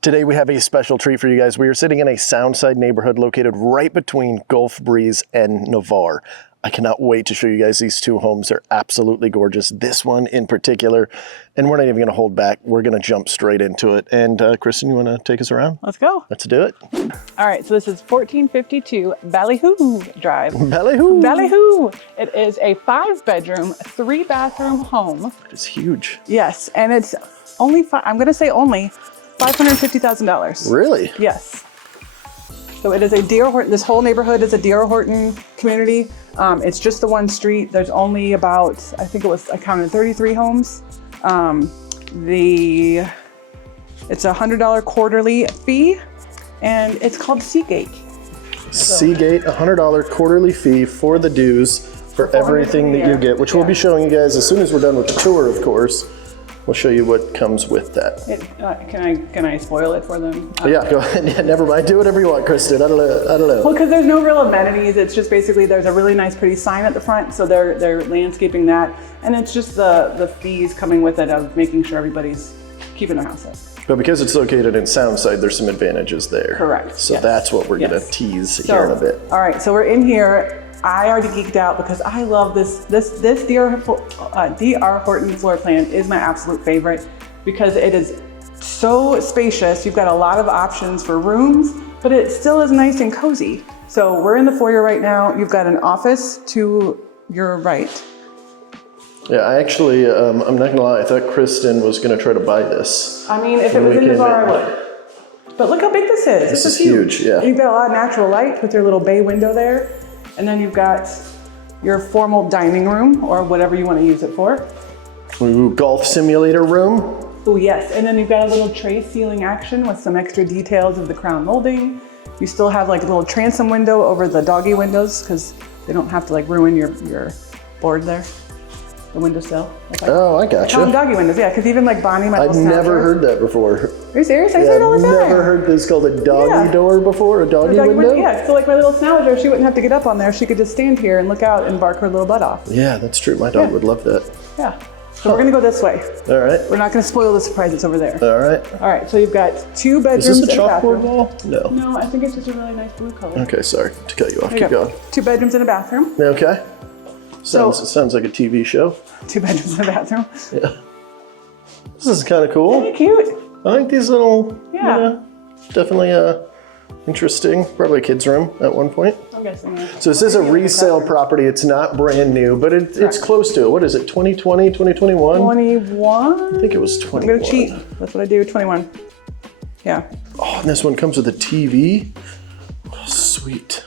Today we have a special treat for you guys. We are sitting in a Soundside neighborhood located right between Gulf Breeze and Navarre. I cannot wait to show you guys these two homes. They're absolutely gorgeous. This one in particular, and we're not even going to hold back. We're going to jump straight into it. And Kristen, you want to take us around? Let's go. Let's do it. All right, so this is 1452 Ballyhoo Drive. Ballyhoo. Ballyhoo. It is a 5-bedroom, 3-bathroom home. It's huge. Yes, and it's only, I'm going to say only $550,000. Really? Yes. So it is a D.R. Horton, this whole neighborhood is a D.R. Horton community. It's just the one street. There's only about, I think it was, I counted 33 homes. It's a $100 quarterly fee, and it's called Seagate. Seagate, $100 quarterly fee for the dues for everything that you get, which we'll be showing you guys as soon as we're done with the tour, of course. We'll show you what comes with that. Can I spoil it for them? Yeah, go ahead. Yeah, never mind. Do whatever you want, Kristen. I don't know. Well, because there's no real amenities. It's just basically there's a really nice, pretty sign at the front, so they're landscaping that, and it's just the fees coming with it of making sure everybody's keeping their house up. But because it's located in Soundside, there's some advantages there. Correct. So that's what we're going to tease here in a bit. All right, so we're in here. I already geeked out because I love this D.R. Horton floor plan is my absolute favorite because it is so spacious. You've got a lot of options for rooms, but it still is nice and cozy. So we're in the foyer right now. You've got an office to your right. Yeah, I actually, I'm not gonna lie, I thought Kristen was gonna try to buy this. I mean, if it was in Navarre, I would. But look how big this is. This is huge, yeah. You've got a lot of natural light with your little bay window there. And then you've got your formal dining room or whatever you want to use it for. Ooh, golf simulator room. Oh yes, and then you've got a little tray ceiling action with some extra details of the crown molding. You still have like a little transom window over the doggy windows because they don't have to like ruin your board there. The windowsill. Oh, I gotcha. Call them doggy windows, yeah, because even like Bonnie, my little I've never heard that before. Are you serious? I say it all the time. I've never heard this called a doggy door before, a doggy window? Yeah, so like my little Schnauzer, she wouldn't have to get up on there. She could just stand here and look out and bark her little butt off. Yeah, that's true. My dog would love that. Yeah. So we're gonna go this way. All right. We're not gonna spoil the surprise that's over there. All right. All right, so you've got 2 bedrooms. Is this a and chalkboard wall? No. No, I think it's just a really nice blue color. Okay, sorry to cut you off. Keep going. 2 bedrooms and a bathroom. Okay. Sounds like a TV show. 2 bedrooms and a bathroom. Yeah. This is kind of cool. Isn't it cute? I like these little, definitely interesting. Probably a kid's room at one point. I'm guessing. So this is a resale property. It's not brand new, but it's close to it. What is it, 2020, 2021? 21? I think it was 21. I'm gonna cheat. That's what I do, 21. Yeah. Oh, and this one comes with a TV. Oh, sweet.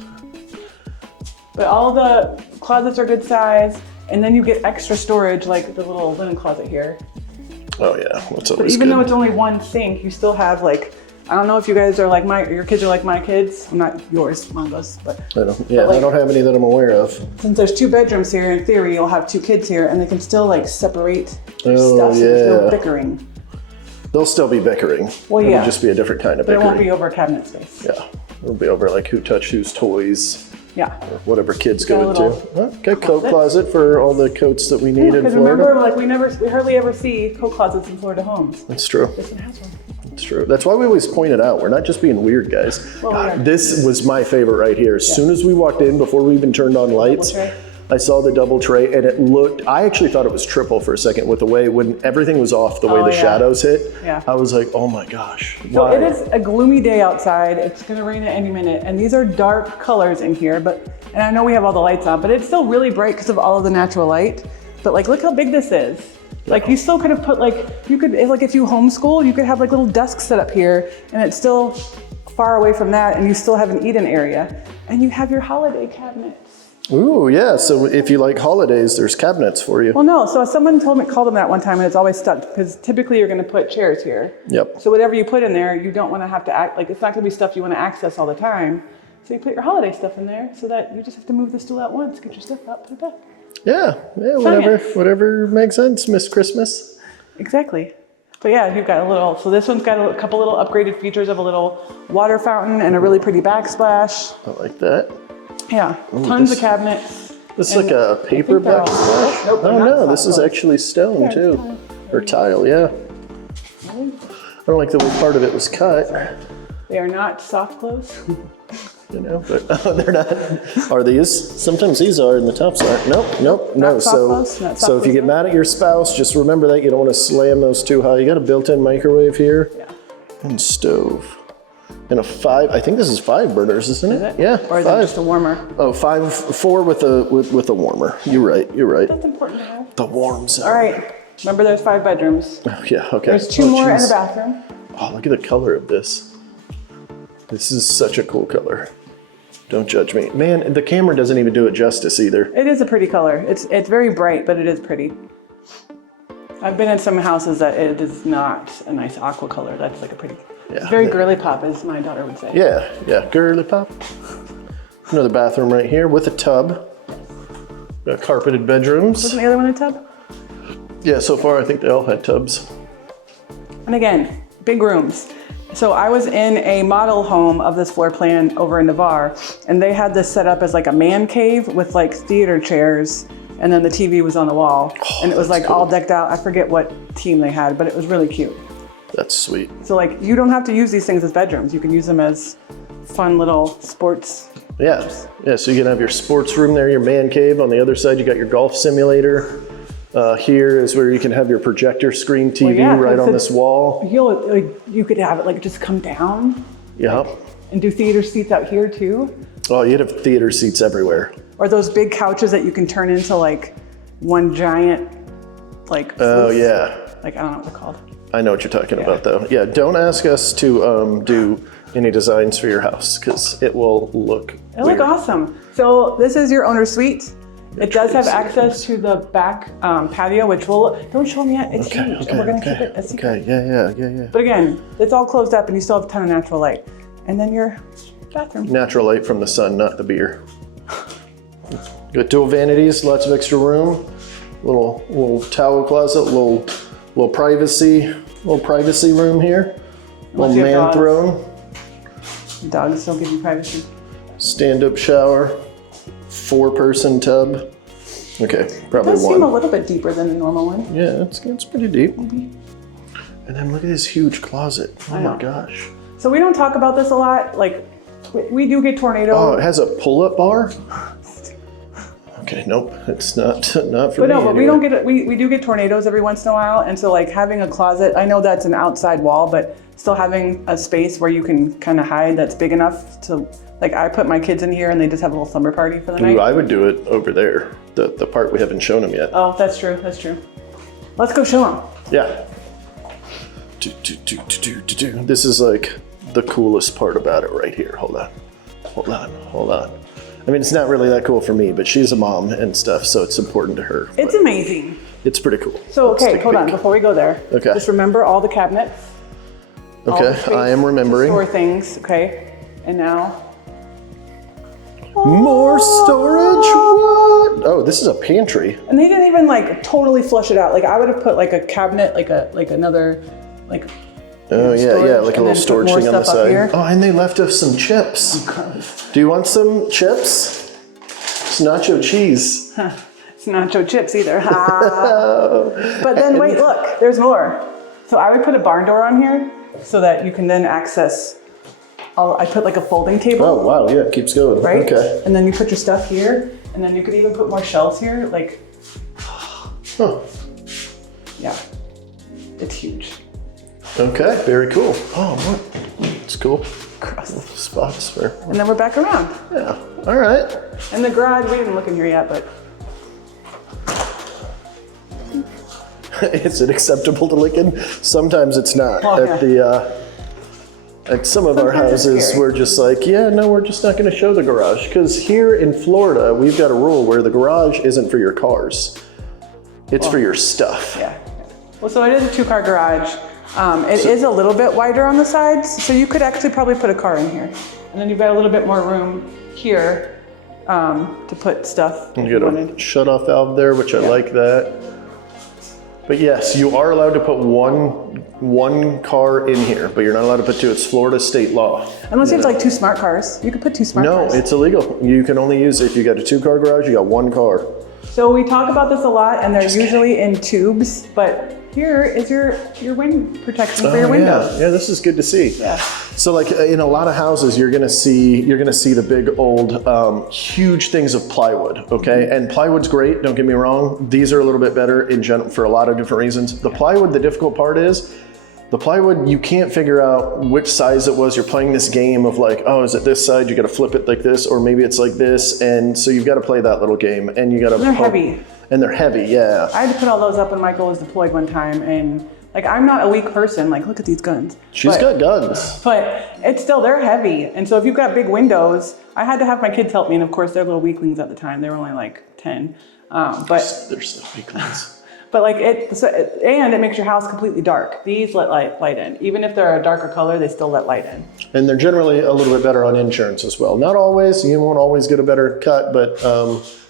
But all the closets are good size, and then you get extra storage like the little linen closet here. Oh yeah, that's always But even good. though it's only one sink, you still have like, I don't know if you guys are like your kids are like my kids. I'm not yours, Mongo's, but I don't have any that I'm aware of. Since there's 2 bedrooms here, in theory, you'll have 2 kids here, and they can still like separate their stuff. So there's no bickering. They'll still be bickering. Well, It'll just be a different kind of bickering. But it won't be over cabinet space. Yeah, it'll be over like who touched whose toys. Yeah. Or whatever kids go into. Okay, coat closet for all the coats that we need in Florida. Remember, like we hardly ever see coat closets in Florida homes. That's true. This one has one. It's true. That's why we always point it out. We're not just being weird, guys. Well, God, this was my favorite right here. As soon as we walked in, before we even turned on lights, I saw the double tray, and it looked, I actually thought it was triple for a second with the way, when everything was off, the way the shadows hit. Yeah. I was like, oh my gosh. So it is a gloomy day outside. It's gonna rain at any minute, and these are dark colors in here, and I know we have all the lights on, but it's still really bright because of all of the natural light. But like, look how big this is. Like you still could have put like, you could, like if you homeschool, you could have like little desks set up here, and it's still far away from that, and you still have an eat-in area, and you have your holiday cabinets. Ooh, yeah. So if you like holidays, there's cabinets for you. Well, no. So someone called them that one time, and it's always stuck because typically you're going to put chairs here. Yep. So whatever you put in there, you don't want to have to act like it's not going to be stuff you want to access all the time. So you put your holiday stuff in there, so that you just have to move the stool out once, get your stuff out, put it back. Yeah. Whatever makes sense, Miss Christmas. Exactly. But yeah, you've got a little. So this one's got a couple little upgraded features of a little water fountain and a really pretty backsplash. I like that. Yeah, tons of cabinets. This is like a paper backsplash? Oh no, this is actually stone too. Or tile, yeah. don't like the way part of it was cut. They are not soft close. You know, but they're not. Are these? Sometimes these are and the tops aren't. Nope. No. Not soft close, not soft So if you close. get mad at your spouse, just remember that you don't want to slam those too high. You got a built-in microwave here. Yeah. And stove. And a 5, I think this is 5 burners, isn't it? Is it? Yeah, Or is 5. it just a warmer? Oh, 4 with a warmer. You're right. That's important to have. The warm zone. All right. Remember, there's 5 bedrooms. Oh, yeah, okay. There's 2 more and a bathroom. Oh, look at the color of this. This is such a cool color. Don't judge me. Man, the camera doesn't even do it justice either. It is a pretty color. It's very bright, but it is pretty. I've been in some houses that it is not a nice aqua color. That's like a pretty, it's very girly pop, as my daughter would say. Yeah, girly pop. Another bathroom right here with a tub. Got carpeted bedrooms. Wasn't the other one a tub? Yeah, so far I think they all had tubs. And again, big rooms. So I was in a model home of this floor plan over in Navarre, and they had this set up as like a man cave with like theater chairs, and then the TV was on the wall, and it was like all decked out. I forget what team they had, but it was really cute. That's sweet. So like, you don't have to use these things as bedrooms. You can use them as fun little sports. Yeah, so you can have your sports room there, your man cave. On the other side, you got your golf simulator. Here is where you can have your projector screen TV right on this wall. You could have it like just come down. Yeah. And do theater seats out here too. Oh, you'd have theater seats everywhere. Or those big couches that you can turn into like one giant, like. Oh, yeah. Like, I don't know what they're called. I know what you're talking about though. Yeah, don't ask us to do any designs for your house because it will look It'll look awesome. So this is your owner's suite. It does have access to the back patio, which don't show them yet, it's huge, and we're gonna keep it a secret. Okay, yeah. But again, it's all closed up and you still have a ton of natural light. And then your bathroom. Natural light from the sun, not the beer. Got dual vanities, lots of extra room. Little towel closet, little privacy room here. Little man throne. Dogs don't give you privacy. Stand-up shower. 4-person tub. Okay, probably It does one. seem a little bit deeper than the normal one. Yeah, it's pretty deep. And then look at this huge closet. Oh my gosh. So we don't talk about this a lot. Like, we do get tornadoes. Oh, it has a pull-up bar? Okay, nope, it's not for me. But no, but we don't get it. We do get tornadoes every once in a while, and so like having a closet, I know that's an outside wall, but still having a space where you can kind of hide that's big enough to, like, I put my kids in here and they just have a little slumber party for the night. Ooh, I would do it over there, the part we haven't shown them yet. Oh, that's true. Let's go show them. Yeah. This is like the coolest part about it right here. Hold on. I mean, it's not really that cool for me, but she's a mom and stuff, so it's important to her. It's amazing. It's pretty cool. So, Let's okay, take a hold on, peek. before we go there. Okay. Just remember all the cabinets. all the Okay, space I am remembering. to store things, okay? And now. More storage? What? Oh, this is a pantry. And they didn't even like totally flush it out. Like, I would have put like a cabinet, like another, like. Oh yeah, storage, like a and little then put storage more thing on the stuff up side. here. Oh, and they left us some chips. Do you want some chips? It's nacho cheese. It's nacho chips either. But then wait, look, there's more. So I would put a barn door on here so that you can then access. I put like a folding table. Oh wow, yeah, it keeps going. Right? Okay. And then you put your stuff here, and then you could even put more shelves here. Like, Huh. yeah, it's huge. Okay, very cool. Oh, what? It's cool. Gross. Spots for. And then we're back around. Yeah. All right. And the garage, we didn't look in here yet, but Is it acceptable to lick in? Sometimes it's not. Oh, At some of our Sometimes it's houses, scary. we're just like, yeah, no, we're just not going to show the garage. Because here in Florida, we've got a rule where the garage isn't for your cars. It's for your stuff. yeah. Well, so it is a 2-car garage. It is a little bit wider on the sides, so you could actually probably put a car in here. And then you've got a little bit more room here to put stuff. if You got wanted. a shut-off valve there, which I like that. But yes, you are allowed to put one car in here, but you're not allowed to put 2. It's Florida state law. Unless you have like 2 smart cars. You could put 2 smart No, cars. it's illegal. You can only use, if you got a 2-car garage, you got 1 car. So we talk about this a lot, and they're usually in tubes, but here is your wind protection for your windows. Yeah, this is good to see. Yeah. So like in a lot of houses, you're gonna see the big old, huge things of plywood. Okay, and plywood's great. Don't get me wrong. These are a little bit better in general for a lot of different reasons. The plywood, the difficult part is. The plywood, you can't figure out which size it was. You're playing this game of like, oh, is it this side? You got to flip it like this, or maybe it's like this. And so you've got to play that little game, and you got to. They're heavy. And they're heavy, yeah. I had to put all those up when Michael was deployed one time, and like I'm not a weak person. Like, look at these guns. She's got guns. But it's still, they're heavy, and so if you've got big windows, I had to have my kids help me, and of course they're little weaklings at the time. They were only like 10, but they're still weaklings. But like and it makes your house completely dark. These let light in. Even if they're a darker color, they still let light in. And they're generally a little bit better on insurance as well. Not always, you won't always get a better cut, but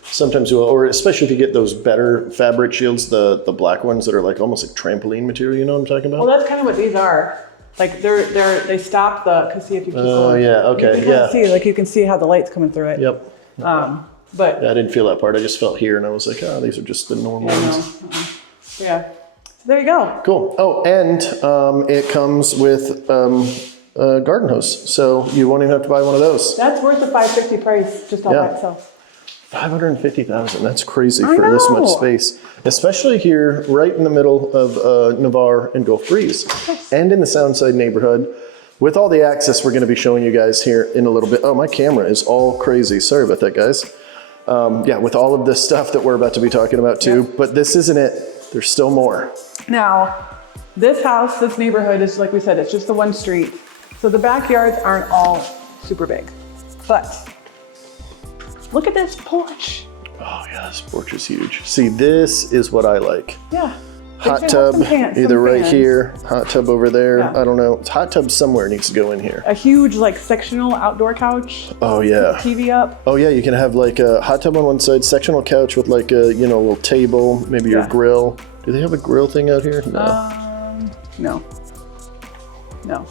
sometimes you will, or especially if you get those better fabric shields, the black ones that are like almost like trampoline material, you know what I'm talking about? Well, that's kind of what these are. Like they stop cause see if you keep going. Yeah, okay, you can see how the light's coming through it. Yep. But I didn't feel that part. I just felt here, and I was like, oh, these are just the normal ones. Yeah. So there you go. Cool. Oh, and it comes with a garden hose, so you won't even have to buy one of those. That's worth the $550 price just all by itself. $550,000. That's crazy for this much space, especially here, right in the middle of Navarre and Gulf Breeze, and in the Soundside neighborhood. With all the access we're going to be showing you guys here in a little bit. Oh, my camera is all crazy. Sorry about that, guys. Yeah, with all of this stuff that we're about to be talking about too, but this isn't it. There's still more. Now, this house, this neighborhood is, like we said, it's just the one street. So the backyards aren't all super big, but look at this porch. Oh yeah, this porch is huge. See, this is what I like. Yeah. Hot tub, either right here, hot tub over there. Yeah. I don't know. Hot tub somewhere needs to go in here. A huge like sectional outdoor couch. Oh yeah. TV up. Oh yeah, you can have like a hot tub on one side, sectional couch with like a, you know, little table, maybe your grill. Do they have a grill thing out here? No. No.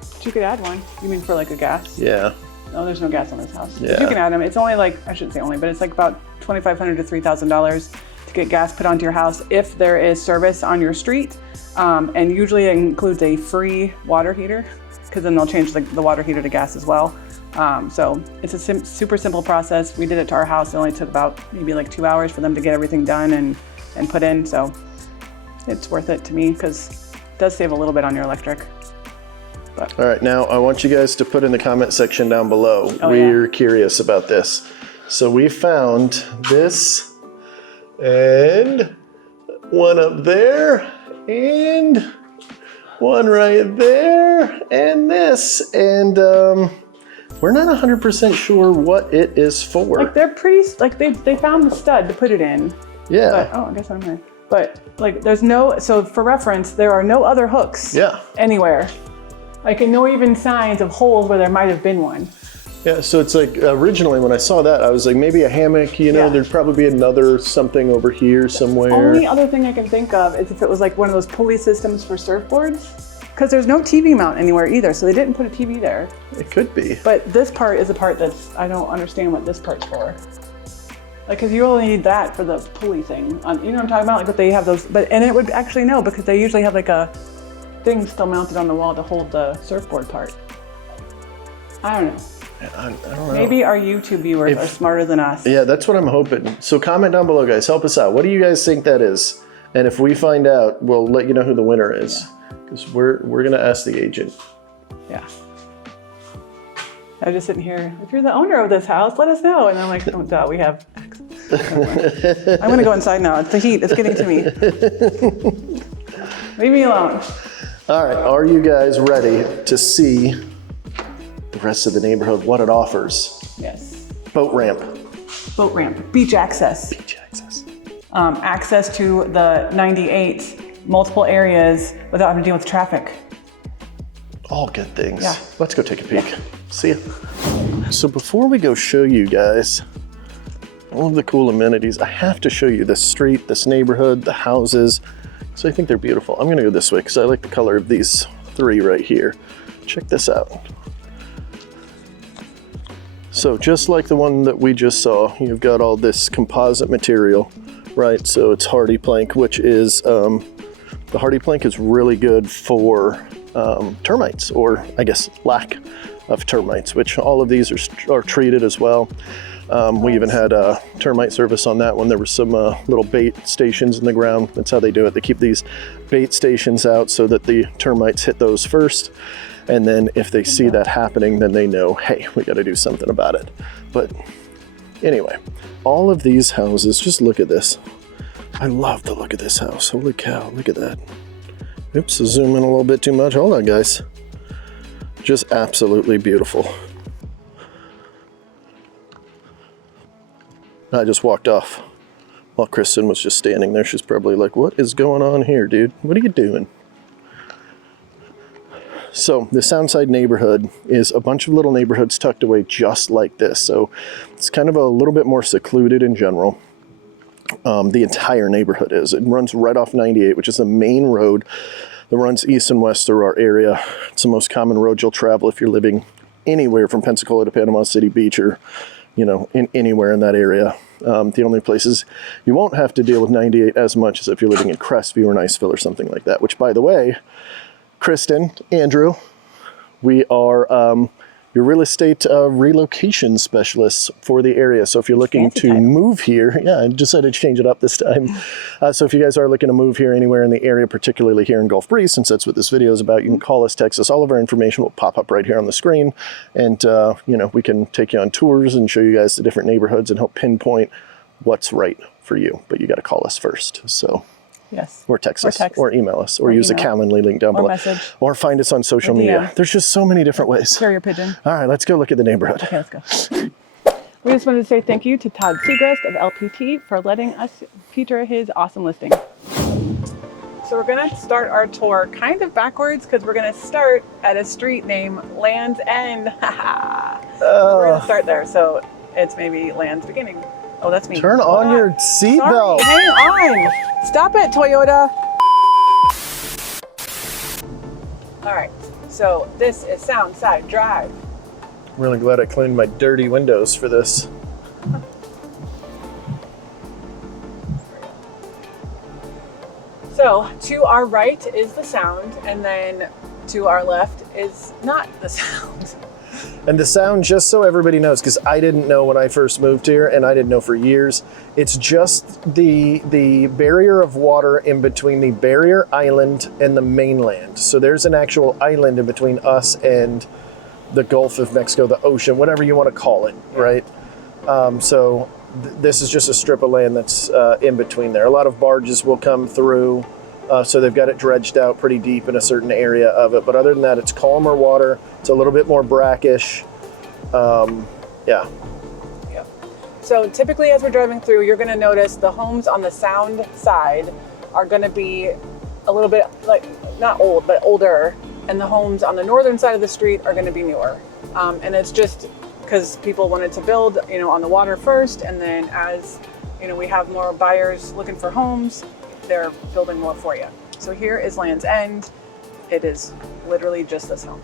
But you could add one. You mean for like a gas? Yeah. No, there's no gas on this house. Yeah. But you can add them. It's only like, I shouldn't say only, but it's like about $2,500 to $3,000 to get gas put onto your house if there is service on your street. And usually it includes a free water heater, because then they'll change the water heater to gas as well. So it's a super simple process. We did it to our house. It only took about maybe like 2 hours for them to get everything done and put in. So it's worth it to me because it does save a little bit on your electric. But. All right, now I want you guys to put in the comment section down below. We're curious about this. So we found this and one up there and one right there and this, and we're not 100% sure what it is for. Like they're pretty, like they found the stud to put it in. Yeah. But, oh, I guess I'm here. But like there's no, so for reference, there are no other hooks anywhere. Like no even signs of holes where there might have been one. Yeah, so it's like originally when I saw that, I was like, maybe a hammock, you know, there'd probably be another something over here somewhere. The only other thing I can think of is if it was like one of those pulley systems for surfboards, because there's no TV mount anywhere either, so they didn't put a TV there. It could be. But this part is a part that's, I don't understand what this part's for. Like, because you only need that for the pulley thing. You know what I'm talking about? Like, but they have those, and it would actually no, because they usually have like a thing still mounted on the wall to hold the surfboard part. I don't know. I don't know. Maybe our YouTube viewers are smarter than us. Yeah, that's what I'm hoping. So comment down below, guys. Help us out. What do you guys think that is? And if we find out, we'll let you know who the winner is. Because we're going to ask the agent. Yeah. I was just sitting here, if you're the owner of this house, let us know. And I'm like, oh, duh, we have access. I'm going to go inside now. It's the heat. It's getting to me. Leave me alone. All right. Are you guys ready to see the rest of the neighborhood, what it offers? Yes. Boat ramp. Boat ramp. Beach access. Beach access. Access to the 98, multiple areas without having to deal with traffic. All good things. Yeah. Let's go take a peek. See ya. So before we go show you guys all of the cool amenities, I have to show you this street, this neighborhood, the houses. So I think they're beautiful. I'm gonna go this way because I like the color of these three right here. Check this out. So just like the one that we just saw, you've got all this composite material, right? So it's hardy plank, which is The hardy plank is really good for termites, or I guess lack of termites, which all of these are treated as well. We even had a termite service on that one. There were some little bait stations in the ground. That's how they do it. They keep these bait stations out so that the termites hit those first. And then if they see that happening, then they know, hey, we got to do something about it. But anyway, all of these houses, just look at this. I love the look of this house. Holy cow, look at that. Oops, zoom in a little bit too much. Hold on, guys. Just absolutely beautiful. I just walked off while Kristen was just standing there. She's probably like, what is going on here, dude? What are you doing? So the Soundside neighborhood is a bunch of little neighborhoods tucked away just like this. So it's kind of a little bit more secluded in general. The entire neighborhood is. It runs right off 98, which is the main road that runs east and west through our area. It's the most common road you'll travel if you're living anywhere from Pensacola to Panama City Beach, or anywhere in that area. The only places you won't have to deal with 98 as much as if you're living in Crestview or Niceville or something like that, which, by the way, Kristen, Andrew, we are your real estate relocation specialists for the area. So if you're looking to move here, yeah, I decided to change it up this time. So if you guys are looking to move here anywhere in the area, particularly here in Gulf Breeze, since that's what this video is about, you can call us, text us. All of our information will pop up right here on the screen. And, we can take you on tours and show you guys the different neighborhoods and help pinpoint what's right for you. But you got to call us first. So. Yes. Or text us, or email us, or use the Calendly link down below. Message. Or find us on social media. There's just so many different ways. Carrier pigeon. All right, let's go look at the neighborhood. Okay, let's go. We just wanted to say thank you to Todd Segrist of LPT for letting us feature his awesome listing. So we're gonna start our tour kind of backwards, because we're gonna start at a street named Land's End. We're gonna start there, so it's maybe Land's Beginning. Oh, that's me. Turn on your seatbelt. Hang on. Stop it, Toyota. All right, so this is Soundside Drive. I'm really glad I cleaned my dirty windows for this. So to our right is the sound, and then to our left is not the sound. And the sound, just so everybody knows, because I didn't know when I first moved here, and I didn't know for years, it's just the barrier of water in between the barrier island and the mainland. So there's an actual island in between us and the Gulf of Mexico, the ocean, whatever you want to call it, right? So this is just a strip of land that's in between there. A lot of barges will come through, so they've got it dredged out pretty deep in a certain area of it. But other than that, it's calmer water. It's a little bit more brackish. Yeah. So typically as we're driving through, you're going to notice the homes on the sound side are going to be a little bit, like, not old, but older. And the homes on the northern side of the street are going to be newer. And it's just because people wanted to build, on the water first. And then as, we have more buyers looking for homes, they're building more for you. So here is Land's End. It is literally just this home.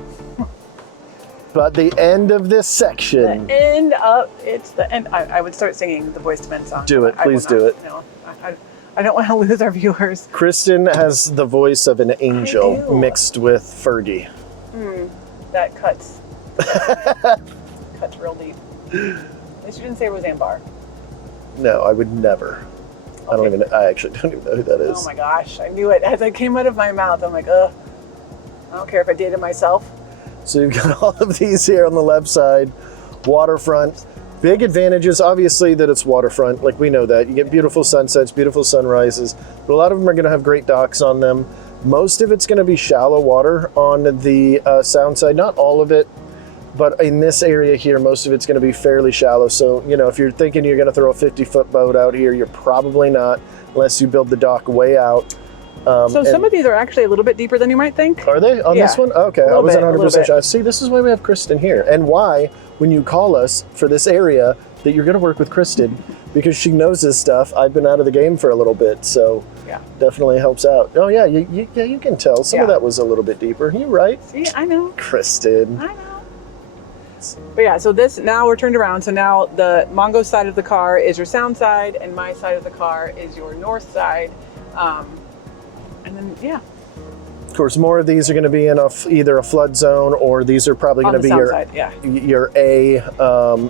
But the end of this section. It's the end. I would start singing the Boyz II Men song. Do it, please do it. No, I don't want to lose our viewers. Kristen has the voice of an angel mixed with Fergie. That cuts. Cuts real deep. At least you didn't say Roseanne Barr. No, I would never. Okay. I actually don't even know who that is. Oh my gosh, I knew it. As it came out of my mouth, I'm like, ugh. I don't care if I dated myself. So you've got all of these here on the left side, waterfront. Big advantages, obviously, that it's waterfront. Like, we know that. You get beautiful sunsets, beautiful sunrises, but a lot of them are going to have great docks on them. Most of it's going to be shallow water on the sound side. Not all of it, but in this area here, most of it's going to be fairly shallow. So, if you're thinking you're going to throw a 50-foot boat out here, you're probably not, unless you build the dock way out. So some of these are actually a little bit deeper than you might think. Are they on this one? Okay, I wasn't 100% sure. See, this is why we have Kristen here, and why, when you call us for this area, that you're going to work with Kristen, because she knows this stuff. I've been out of the game for a little bit, so definitely helps out. Oh yeah, you can tell some of that was a little bit deeper. You're right. See, I know. Kristen. I know. But yeah, so now we're turned around. So now the Mongo side of the car is your sound side, and my side of the car is your north side. And then, yeah. Of course, more of these are going to be in either a flood zone, or these are probably going to be your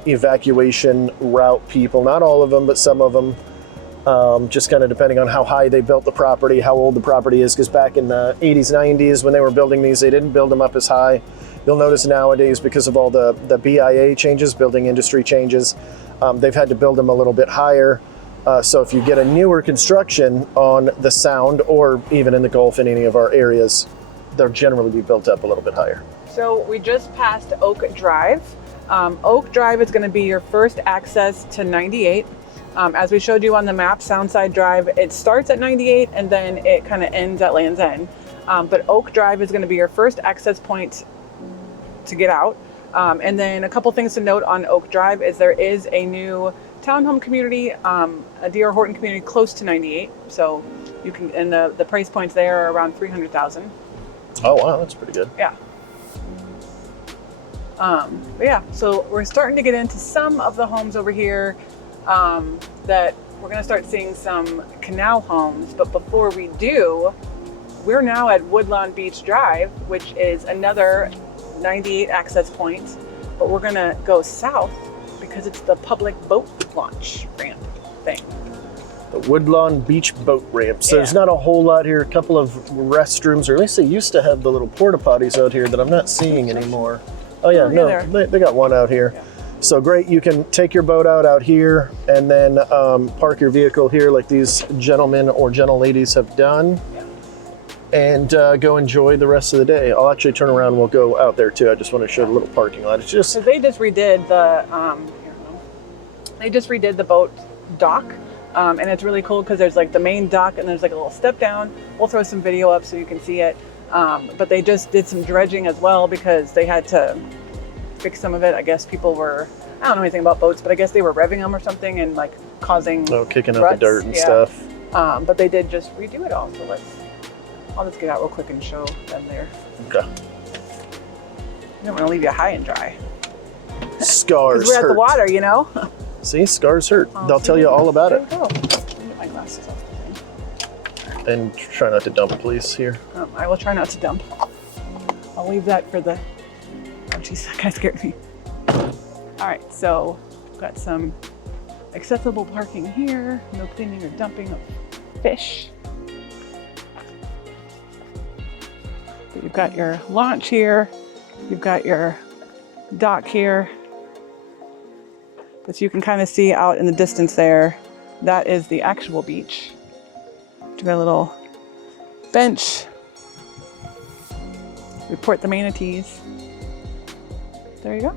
evacuation route people. Not all of them, but some of them. Just kind of depending on how high they built the property, how old the property is, because back in the 80s, 90s, when they were building these, they didn't build them up as high. You'll notice nowadays, because of all the BIA changes, building industry changes, they've had to build them a little bit higher. So if you get a newer construction on the Sound, or even in the Gulf in any of our areas, they'll generally be built up a little bit higher. So we just passed Oak Drive. Oak Drive is going to be your first access to 98. As we showed you on the map, Soundside Drive, it starts at 98 and then it kind of ends at Land's End. But Oak Drive is going to be your first access point to get out. And then a couple things to note on Oak Drive is there is a new townhome community, a D.R. Horton community close to 98. So you can, and the price points there are around $300,000. Oh wow, that's pretty good. Yeah. But yeah, so we're starting to get into some of the homes over here that we're going to start seeing some Canal homes. But before we do, we're now at Woodlawn Beach Drive, which is another 98 access point. But we're going to go south because it's the public boat launch ramp thing. The Woodlawn Beach boat ramp. So there's not a whole lot here. A couple of restrooms, or at least they used to have the little porta potties out here that I'm not seeing anymore. Oh yeah, no, they got one out here. Yeah. So great, you can take your boat out here and then park your vehicle here like these gentlemen or gentle ladies have done, and go enjoy the rest of the day. I'll actually turn around and we'll go out there too. I just want to show the little parking lot. It's just... So they just redid the boat dock. And it's really cool because there's like the main dock and there's like a little step down. We'll throw some video up so you can see it. But they just did some dredging as well because they had to fix some of it. I guess people were, I don't know anything about boats, but I guess they were revving them or something and like causing kicking up the dirt and stuff. But they did just redo it all. So I'll just get out real quick and show them there. Okay. I don't want to leave you high and dry. Scars We're at the water, you know? See, scars hurt. They'll tell you all about it. There you go. Let me get my glasses off the thing. And try not to dump, please, here. I will try not to dump. I'll leave that for the... Oh, geez, that guy scared me. All right, so we've got some accessible parking here. No cleaning or dumping of fish. But you've got your launch here. You've got your dock here. But you can kind of see out in the distance there, that is the actual beach. You've got a little bench. Report the manatees. There you go.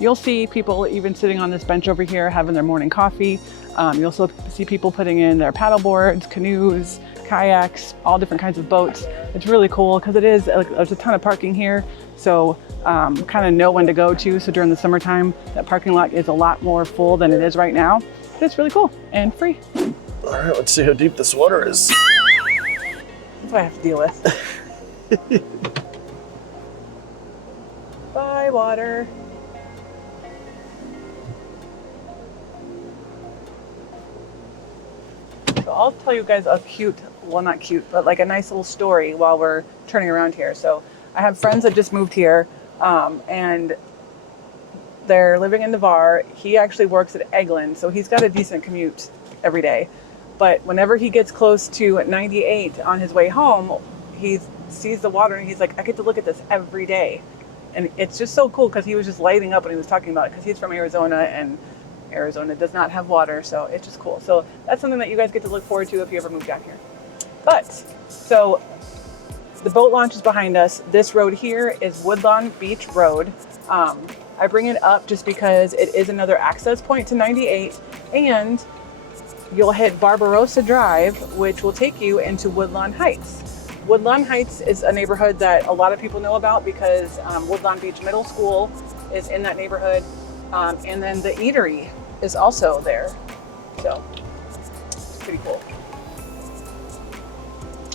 You'll see people even sitting on this bench over here having their morning coffee. You'll also see people putting in their paddle boards, canoes, kayaks, all different kinds of boats. It's really cool because there's a ton of parking here. So kind of know when to go to. So during the summertime, that parking lot is a lot more full than it is right now. But it's really cool and free. All right, let's see how deep this water is. That's what I have to deal with. Bye, water. So I'll tell you guys a cute, well not cute, but like a nice little story while we're turning around here. So I have friends that just moved here and they're living in Navarre. He actually works at Eglin, so he's got a decent commute every day. But whenever he gets close to 98 on his way home, he sees the water and he's like, I get to look at this every day. And it's just so cool because he was just lighting up when he was talking about it because he's from Arizona and Arizona does not have water, so it's just cool. So that's something that you guys get to look forward to if you ever move down here. But, so the boat launch is behind us. This road here is Woodlawn Beach Road. I bring it up just because it is another access point to 98, and you'll hit Barbarossa Drive, which will take you into Woodlawn Heights. Woodlawn Heights is a neighborhood that a lot of people know about because Woodlawn Beach Middle School is in that neighborhood, and then the eatery is also there. So it's pretty cool.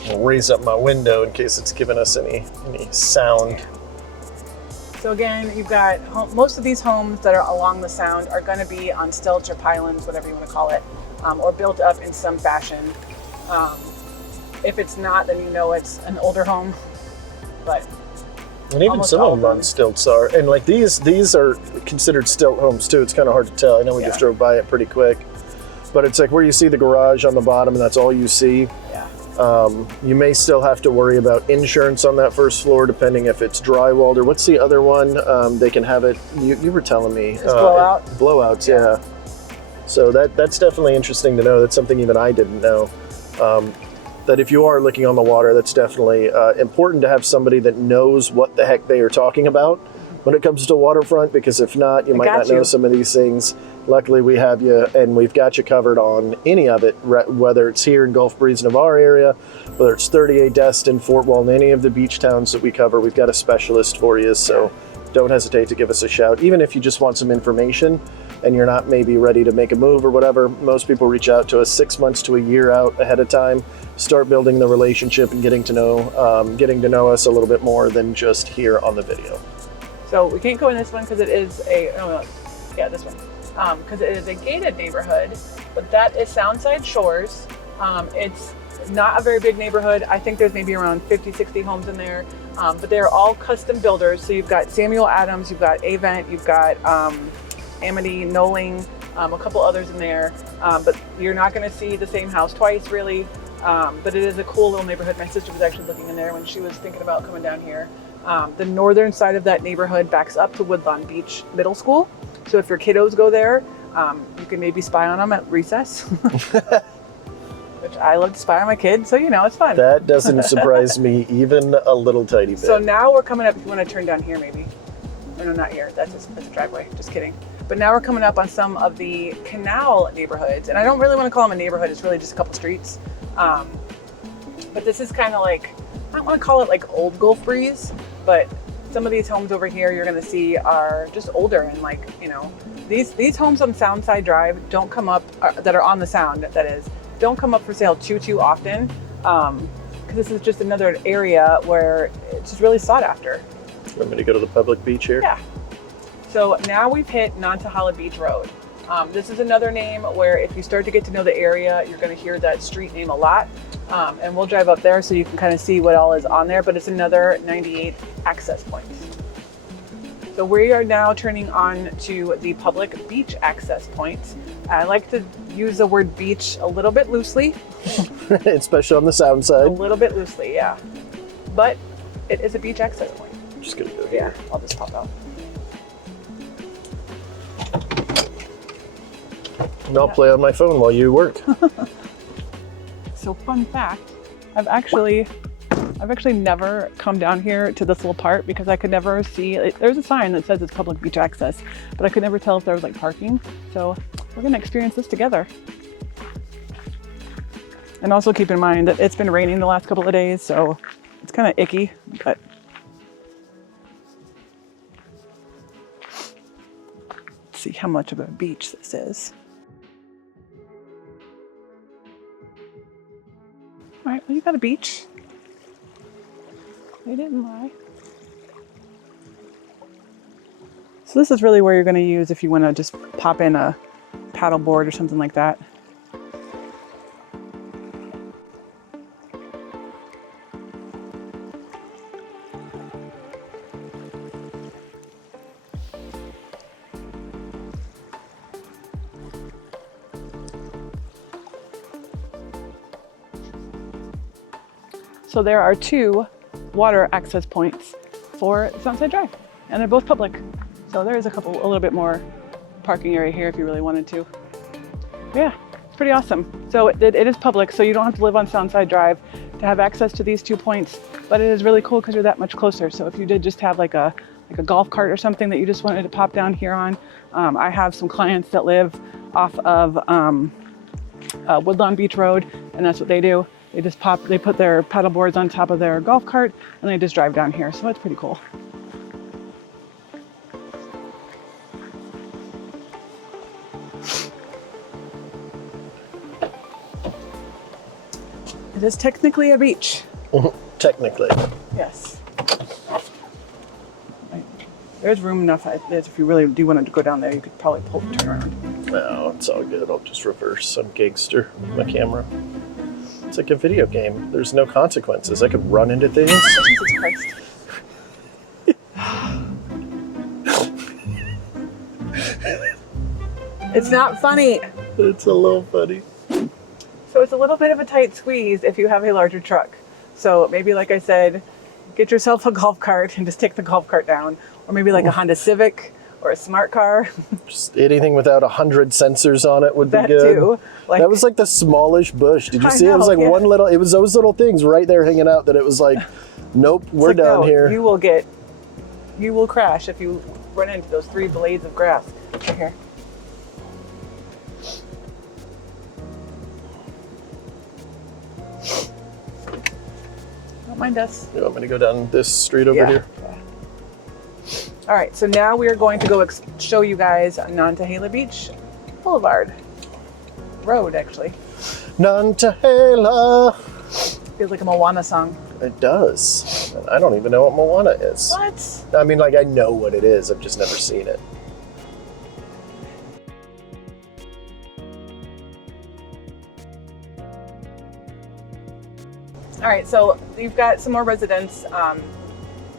I'll raise up my window in case it's giving us any sound. So again, you've got most of these homes that are along the Sound are going to be on stilts or pylons, whatever you want to call it. or built up in some fashion. If it's not, then you know it's an older home. But and even some of them on stilts are, and like these are considered stilt homes too. It's kind of hard to tell. I know we just drove by it pretty quick, but it's like where you see the garage on the bottom, and that's all you see. You may still have to worry about insurance on that first floor, depending if it's drywalled or what's the other one. They can have it. You were telling me. It's blowout. Blowouts, yeah. So that's definitely interesting to know. That's something even I didn't know. That if you are looking on the water, that's definitely important to have somebody that knows what the heck they are talking about when it comes to waterfront, because if not, you might not know some of these things. Luckily, we have you, and we've got you covered on any of it, whether it's here in Gulf Breeze, Navarre area, whether it's 38 Destin, Fort Walton, any of the beach towns that we cover, we've got a specialist for you, so don't hesitate to give us a shout. Even if you just want some information and you're not maybe ready to make a move or whatever, most people reach out to us 6 months to a year out ahead of time, start building the relationship and getting to know us a little bit more than just here on the video. So we can't go in this one because it is this one. Because it is a gated neighborhood, but that is Soundside Shores. It's not a very big neighborhood. I think there's maybe around 50, 60 homes in there, but they're all custom builders. So you've got Samuel Adams, you've got Avent, you've got Amity, Knowling, a couple others in there, but you're not going to see the same house twice really, but it is a cool little neighborhood. My sister was actually looking in there when she was thinking about coming down here. The northern side of that neighborhood backs up to Woodlawn Beach Middle School. So if your kiddos go there, you can maybe spy on them at recess, which I love to spy on my kids. So, it's fun. That doesn't surprise me even a little tiny bit. So now we're coming up, if you want to turn down here maybe. Or no, not here. That's a driveway. Just kidding. But now we're coming up on some of the Canal neighborhoods. And I don't really want to call them a neighborhood. It's really just a couple streets. But this is kind of like, I don't want to call it like old Gulf Breeze, but some of these homes over here you're going to see are just older, and these homes on Soundside Drive don't come up, that are on the Sound, that is, don't come up for sale too often, because this is just another area where it's just really sought after. Want me to go to the public beach here? Yeah. So now we've hit Nantahala Beach Road. This is another name where if you start to get to know the area, you're going to hear that street name a lot. And we'll drive up there so you can kind of see what all is on there, but it's another 98 access points. So we are now turning on to the public beach access points. I like to use the word beach a little bit loosely. Especially on the Sound side. A little bit loosely, yeah. But it is a beach access point. I'm just going to go here. Yeah, I'll just pop out. And I'll play on my phone while you work. So fun fact, I've actually never come down here to this little part because I could never see, there's a sign that says it's public beach access, but I could never tell if there was like parking. So we're gonna experience this together. And also keep in mind that it's been raining the last couple of days, so it's kind of icky, but let's see how much of a beach this is. All right, well, you got a beach. They didn't lie. So this is really where you're going to use if you want to just pop in a paddle board or something like that. So there are two water access points for Soundside Drive, and they're both public. So there is a little bit more parking area here if you really wanted to. But yeah, it's pretty awesome. So it is public, so you don't have to live on Soundside Drive to have access to these 2 points, but it is really cool because you're that much closer. So if you did just have like a golf cart or something that you just wanted to pop down here on, I have some clients that live off of Woodlawn Beach Road, and that's what they do. They put their paddle boards on top of their golf cart and they just drive down here. So it's pretty cool. It is technically a beach. Technically. Yes. Right. There's room enough if you really do want to go down there, you could probably turn around. No, it's all good. I'll just reverse some gangster with my camera. It's like a video game. There's no consequences. I could run into things. Jesus Christ. It's not funny. It's a little funny. So it's a little bit of a tight squeeze if you have a larger truck. So maybe, like I said, get yourself a golf cart and just take the golf cart down. Or maybe like a Honda Civic or a smart car. Just anything without 100 sensors on it would be That good. too. Like, that was like the smallish bush. Did you I see? It was know, like yeah. one little, it was those little things right there hanging out that it was like, nope, we're like, down no, here. You will crash if you run into those 3 blades of grass. Right here. Don't mind us. You want me to go down this street over here? All right, so now we are going to go show you guys Nantahala Beach Boulevard Road, actually. Nantahala. Feels like a Moana song. It does. I don't even know what Moana is. What? I mean, like, I know what it is. I've just never seen it. All right, so you've got some more residents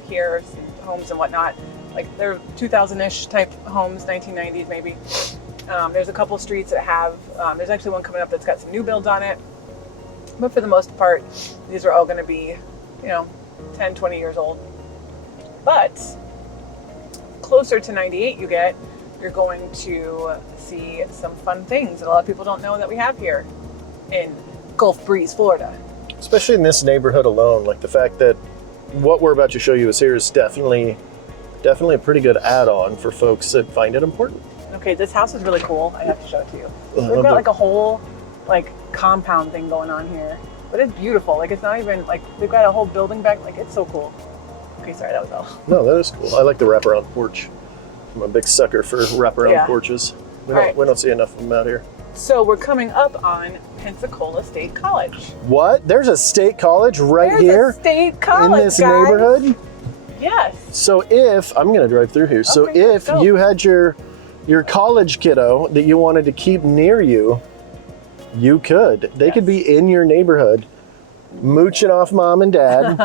here, some homes and whatnot. Like they're 2000-ish type homes, 1990s maybe. There's a couple streets that have, there's actually one coming up that's got some new builds on it. But for the most part, these are all going to be, 10, 20 years old. But closer to 98 you're going to see some fun things that a lot of people don't know that we have here in Gulf Breeze, Florida. Especially in this neighborhood alone, like the fact that what we're about to show you is here is definitely a pretty good add-on for folks that find it important. Okay, this house is really cool. I have to show it to you. We've got like a whole compound thing going on here, but it's beautiful. Like it's not even like they've got a whole building back. Like it's so cool. Okay, sorry, that was all. No, that is cool. I like the wraparound porch. I'm a big sucker for wraparound porches. We don't see enough of them out here. So we're coming up on Pensacola State College. What? There's a state college right here? There's a state college, in this guys. neighborhood? Yes. So if, I'm going to drive through here. So Okay, if let's go. you had your college kiddo that you wanted to keep near you, you could. They could be in your neighborhood, mooching off mom and dad,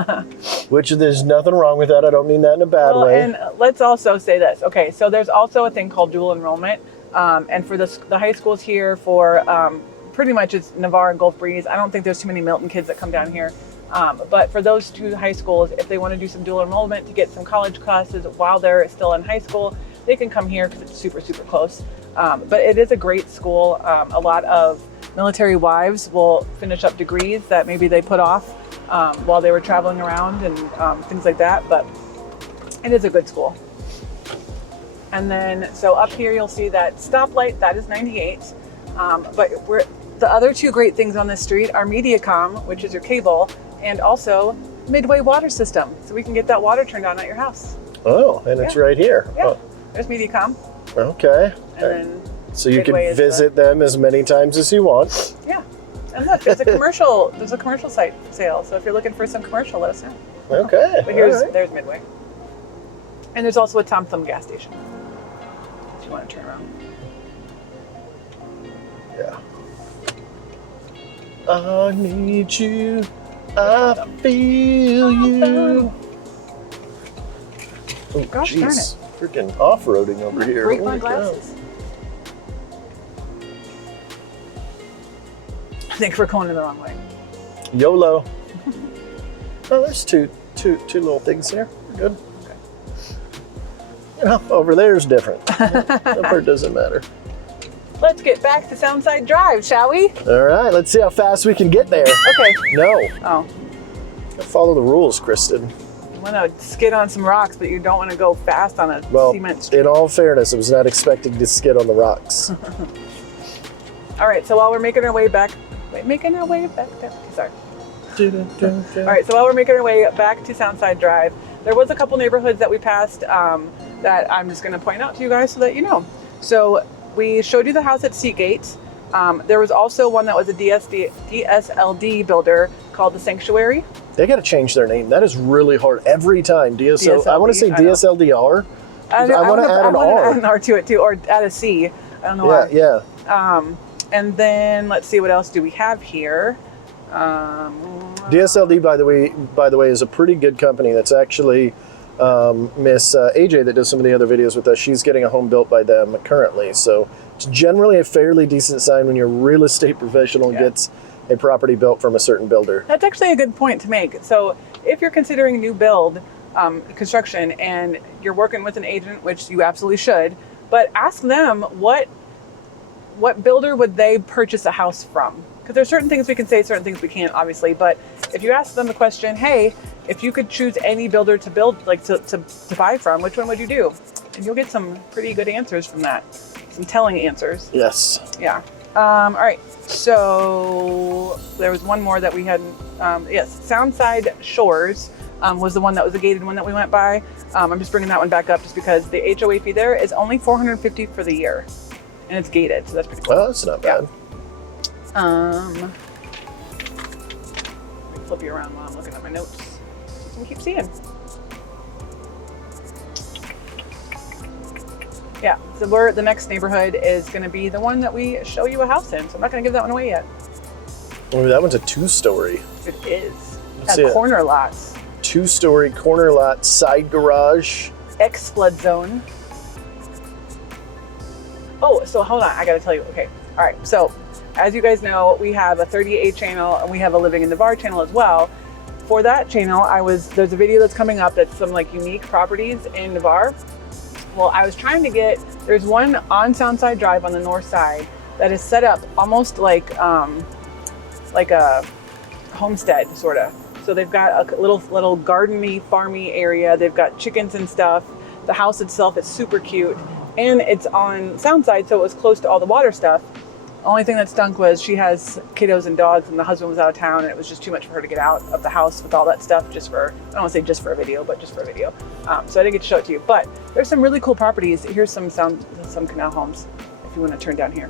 which there's nothing wrong with that. I don't mean that in a bad way. And let's also say this. Okay, so there's also a thing called dual enrollment. And for the high schools here, for pretty much it's Navarre and Gulf Breeze. I don't think there's too many Milton kids that come down here. But for those 2 high schools, if they want to do some dual enrollment to get some college classes while they're still in high school, they can come here because it's super, super close. But it is a great school. A lot of military wives will finish up degrees that maybe they put off while they were traveling around and things like that. But it is a good school. And then, so up here you'll see that stoplight, that is 98. But the other 2 great things on this street are Mediacom, which is your cable, and also Midway water system. So we can get that water turned on at your house. Oh, and it's right here. Yeah, Oh, there's Mediacom. okay. And then, So you Midway can is visit them as many times as you want. yeah. And look, there's a commercial site sale. So if you're looking for some commercial, let us know. Okay. But all right. there's Midway. And there's also a Tom Thumb gas station. If you want to turn around. Yeah. I need you. I feel you. Oh, Gosh darn jeez. Freaking off-roading over here. Break my Holy cow. glasses. Thanks for going in the wrong way. YOLO. Oh, there's two little things there. We're good. Okay. Over there's different. That part doesn't matter. Let's get back to Soundside Drive, shall we? All right, let's see how fast we can get there. Okay. No. Oh. Follow the rules, Kristen. You want to skid on some rocks, but you don't want to go fast on a cement street. In all fairness, I was not expecting to skid on the rocks. All right, so while we're making our way back, sorry. All right, so while we're making our way back to Soundside Drive, there was a couple neighborhoods that we passed that I'm just going to point out to you guys so that you know. So we showed you the house at Seagate. There was also one that was a DSLD builder called the Sanctuary. They got to change their name. That is really hard every time. DSLD. I want to say I know. DSLDR. I want to add an I want to R. add an R to it too, or add a C. I don't know why. Yeah. And then let's see, what else do we have here? DSLD, by the way, is a pretty good company. That's actually Miss AJ that does some of the other videos with us. She's getting a home built by them currently. So it's generally a fairly decent sign when you're a real estate professional and gets a property built from a certain builder. That's actually a good point to make. So if you're considering new build construction and you're working with an agent, which you absolutely should, but ask them what builder would they purchase a house from? Because there's certain things we can say, certain things we can't, obviously. But if you ask them the question, hey, if you could choose any builder to build, like to buy from, which one would you do? And you'll get some pretty good answers from that. Some telling answers. Yes. Yeah. All right. So there was one more that we had. Yes, Soundside Shores was the one that was the gated one that we went by. I'm just bringing that one back up just because the HOA fee there is only $450 for the year. And it's gated, so that's pretty cool. Well, that's not bad. Let me flip you around while I'm looking at my notes. So we keep seeing. Yeah, so the next neighborhood is going to be the one that we show you a house in. So I'm not going to give that one away yet. Oh, that one's a 2-story. It is. Let's Got see corner lots. 2-story corner lot, side garage. X-flood zone. Oh, so hold on. I got to tell you. Okay. All right. So as you guys know, we have a 38 channel and we have a Living in Navarre channel as well. For that channel, there's a video that's coming up that's some like unique properties in Navarre. Well, I was trying to there's one on Soundside Drive on the north side that is set up almost like a homestead, sort of. So they've got a little garden-y, farmy area. They've got chickens and stuff. The house itself is super cute. And it's on Soundside, so it was close to all the water stuff. Only thing that stunk was she has kiddos and dogs, and the husband was out of town, and it was just too much for her to get out of the house with all that stuff I don't want to say just for a video, but just for a video. So I didn't get to show it to you. But there's some really cool properties. Here's some Canal homes, if you want to turn down here.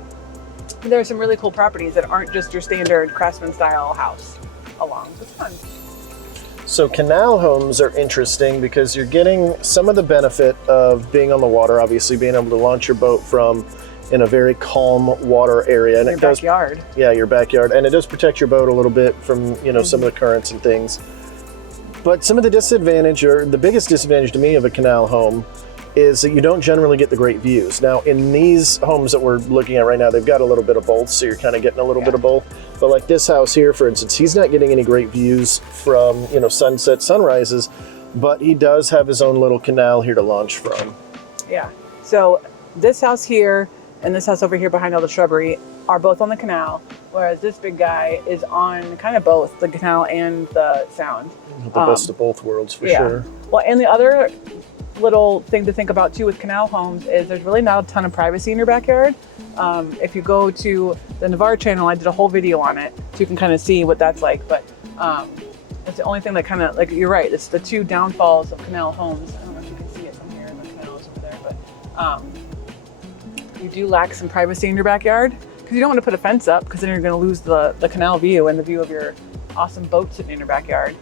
There are some really cool properties that aren't just your standard craftsman style house along. So it's fun. So Canal homes are interesting because you're getting some of the benefit of being on the water, obviously being able to launch your boat from in a very calm water area. And your backyard. Yeah, your backyard. And it does protect your boat a little bit from, some of the currents and things. But some of the disadvantage, or the biggest disadvantage to me of a Canal home, is that you don't generally get the great views. Now, in these homes that we're looking at right now, they've got a little bit of both, so you're kind of getting a little bit of both. But like this house here, for instance, he's not getting any great views from, sunset, sunrises, but he does have his own little canal here to launch from. Yeah. So this house here and this house over here behind all the shrubbery are both on the canal, whereas this big guy is on kind of both the canal and the sound. The best of both worlds, for sure. Well, and the other little thing to think about too with canal homes is there's really not a ton of privacy in your backyard. If you go to the Navarre channel, I did a whole video on it, so you can kind of see what that's like. But it's the only thing that kind of, like, you're right, it's the two downfalls of canal homes. I don't know if you can see it from here, the canal is over there, but you do lack some privacy in your backyard because you don't want to put a fence up because then you're going to lose the canal view and the view of your awesome boat sitting in your backyard.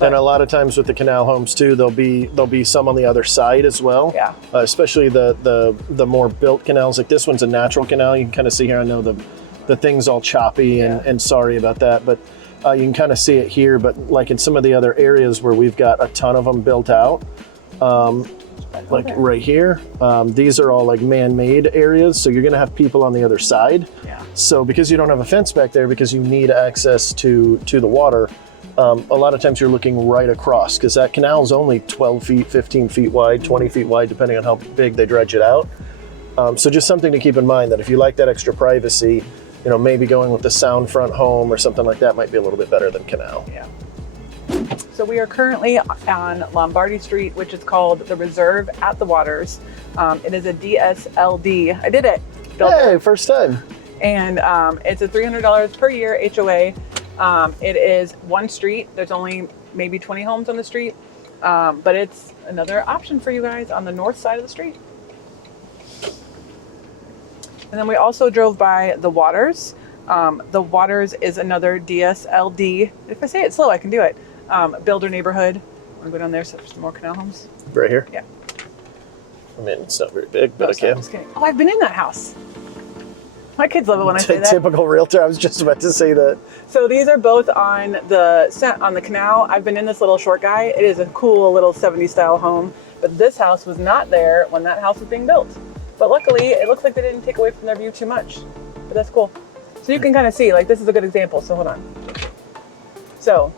And a lot of times with the canal homes too, there'll be some on the other side as well. Yeah. Especially the more built canals. Like this one's a natural canal. You can kind of see here. I know the thing's all choppy and sorry about that, but you can kind of see it here. But like in some of the other areas where we've got a ton of them built out, like right here, these are all like man-made areas. So you're going to have people on the other side. Yeah. So because you don't have a fence back there, because you need access to the water. A lot of times you're looking right across because that canal is only 12 feet, 15 feet wide, 20 feet wide, depending on how big they dredge it out. So just something to keep in mind that if you like that extra privacy, maybe going with the sound front home or something like that might be a little bit better than canal. Yeah. So we are currently on Lombardy Street, which is called the Reserve at the Waters. It is a DSLD. I did it. Hey, first time. And it's a $300 per year HOA. It is one street. There's only maybe 20 homes on the street, but it's another option for you guys on the north side of the street. And then we also drove by the Waters. The Waters is another DSLD. If I say it slow, I can do it. Builder neighborhood. Want to go down there so there's some more canal homes? Right here? Yeah. I mean, it's not very big, but I'm just kidding. Oh, I've been in that house. My kids love it when I say that. Typical realtor. I was just about to say that. So these are both on the canal. I've been in this little short guy. It is a cool little 70s style home, but this house was not there when that house was being built. But luckily, it looks like they didn't take away from their view too much. But that's cool. So you can kind of see, like, this is a good example. So hold on. So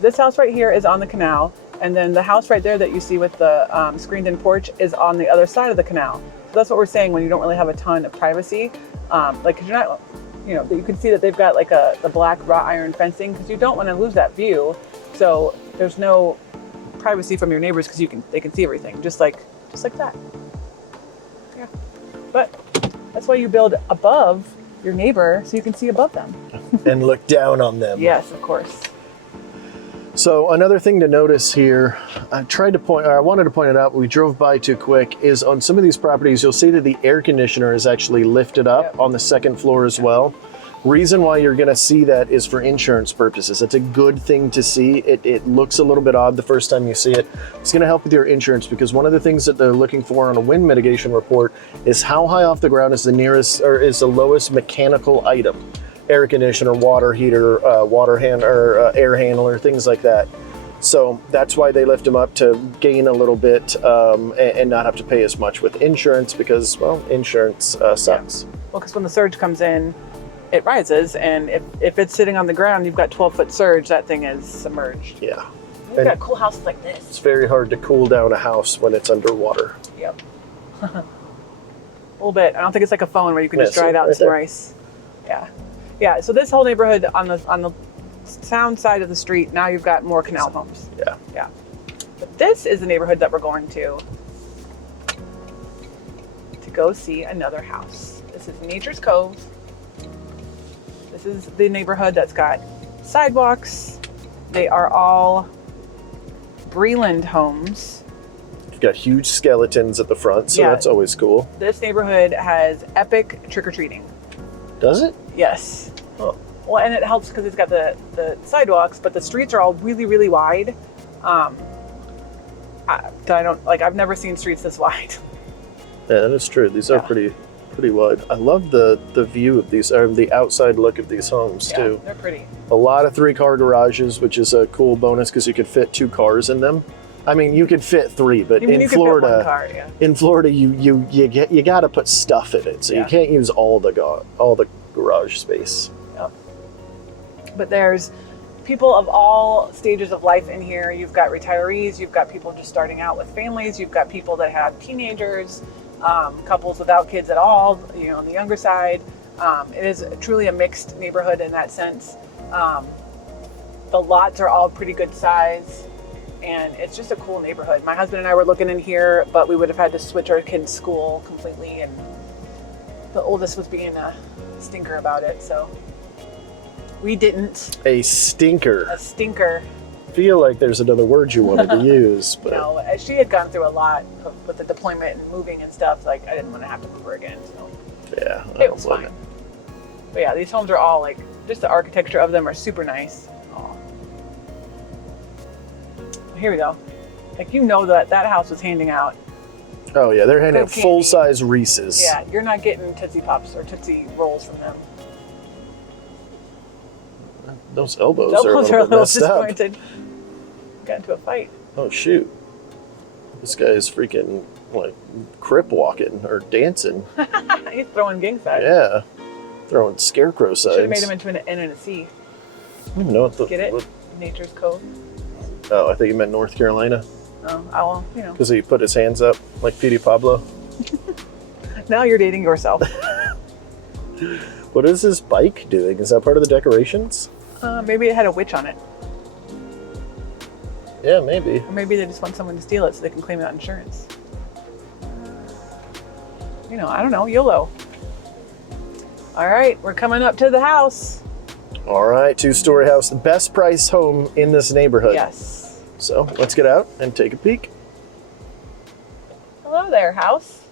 this house right here is on the canal, and then the house right there that you see with the screened-in porch is on the other side of the canal. So that's what we're saying when you don't really have a ton of privacy. Like, cause you're not, you know, you can see that they've got like the black wrought iron fencing because you don't want to lose that view. So there's no privacy from your neighbors because they can see everything just like that. Yeah. But that's why you build above your neighbor so you can see above them. And look down on them. Yes, of course. So another thing to notice here, I wanted to point it out, but we drove by too quick, is on some of these properties, you'll see that the air conditioner is actually lifted up on the second floor as well. Reason why you're gonna see that is for insurance purposes. It's a good thing to see. It looks a little bit odd the first time you see it. It's gonna help with your insurance because one of the things that they're looking for on a wind mitigation report is how high off the ground is the lowest mechanical item. Air conditioner, water heater, air handler, things like that. So that's why they lift them up to gain a little bit and not have to pay as much with insurance because, well, insurance sucks. Yeah. Well, because when the surge comes in, it rises, and if it's sitting on the ground, you've got 12-foot surge, that thing is submerged. Yeah. We've got cool houses like this. It's very hard to cool down a house when it's underwater. Yep. A little bit. I don't think it's like a phone where you can just dry it out in some rice. Yeah. Yeah, so this whole neighborhood on the sound side of the street, now you've got more canal homes. Yeah. Yeah. But this is the neighborhood that we're going to go see another house. This is Nature's Cove. This is the neighborhood that's got sidewalks. They are all Breland homes. You've got huge skeletons at the front, so that's always cool. This neighborhood has epic trick-or-treating. Does it? Yes. Oh. Well, and it helps because it's got the sidewalks, but the streets are all really, really wide. I've never seen streets this wide. Yeah, that is true. These are pretty wide. I love the view of these, or the outside look of these homes too. They're pretty. A lot of 3-car garages, which is a cool bonus because you could fit 2 cars in them. I mean, you could fit 3, but in Florida, you got to put stuff in it, so you can't use all the garage space. Yep. But there's people of all stages of life in here. You've got retirees, you've got people just starting out with families, you've got people that have teenagers, couples without kids at all, on the younger side. It is truly a mixed neighborhood in that sense. The lots are all pretty good size, and it's just a cool neighborhood. My husband and I were looking in here, but we would have had to switch our kids' school completely, and the oldest was being a stinker about it, so we didn't. A stinker. A stinker. I feel like there's another word you wanted to use, but no, she had gone through a lot with the deployment and moving and stuff. Like, I didn't want to have to move her again, so yeah, it was fine. But yeah, these homes are all like, just the architecture of them are super nice. Oh. Here we go. Like, that house was handing out. Oh yeah, they're handing out full-size Reese's. Yeah, you're not getting Tootsie Pops or Tootsie Rolls from them. Those elbows are a little disjointed. Got into a fight. Oh shoot! This guy is freaking like crip walking or dancing. He's throwing gang signs. Yeah, throwing scarecrow signs. Should have made him into an N and a C. I don't even know what Get it? Nature's Cove. Oh, I think you meant North Carolina. Oh, well, Because he put his hands up like Petey Pablo. Now you're dating yourself. What is this bike doing? Is that part of the decorations? Maybe it had a witch on it. Yeah, maybe. Or maybe they just want someone to steal it so they can claim it on insurance. I don't know. YOLO. All right, we're coming up to the house. All right, 2-story house. The best price home in this neighborhood. Yes. So let's get out and take a peek. Hello there, house.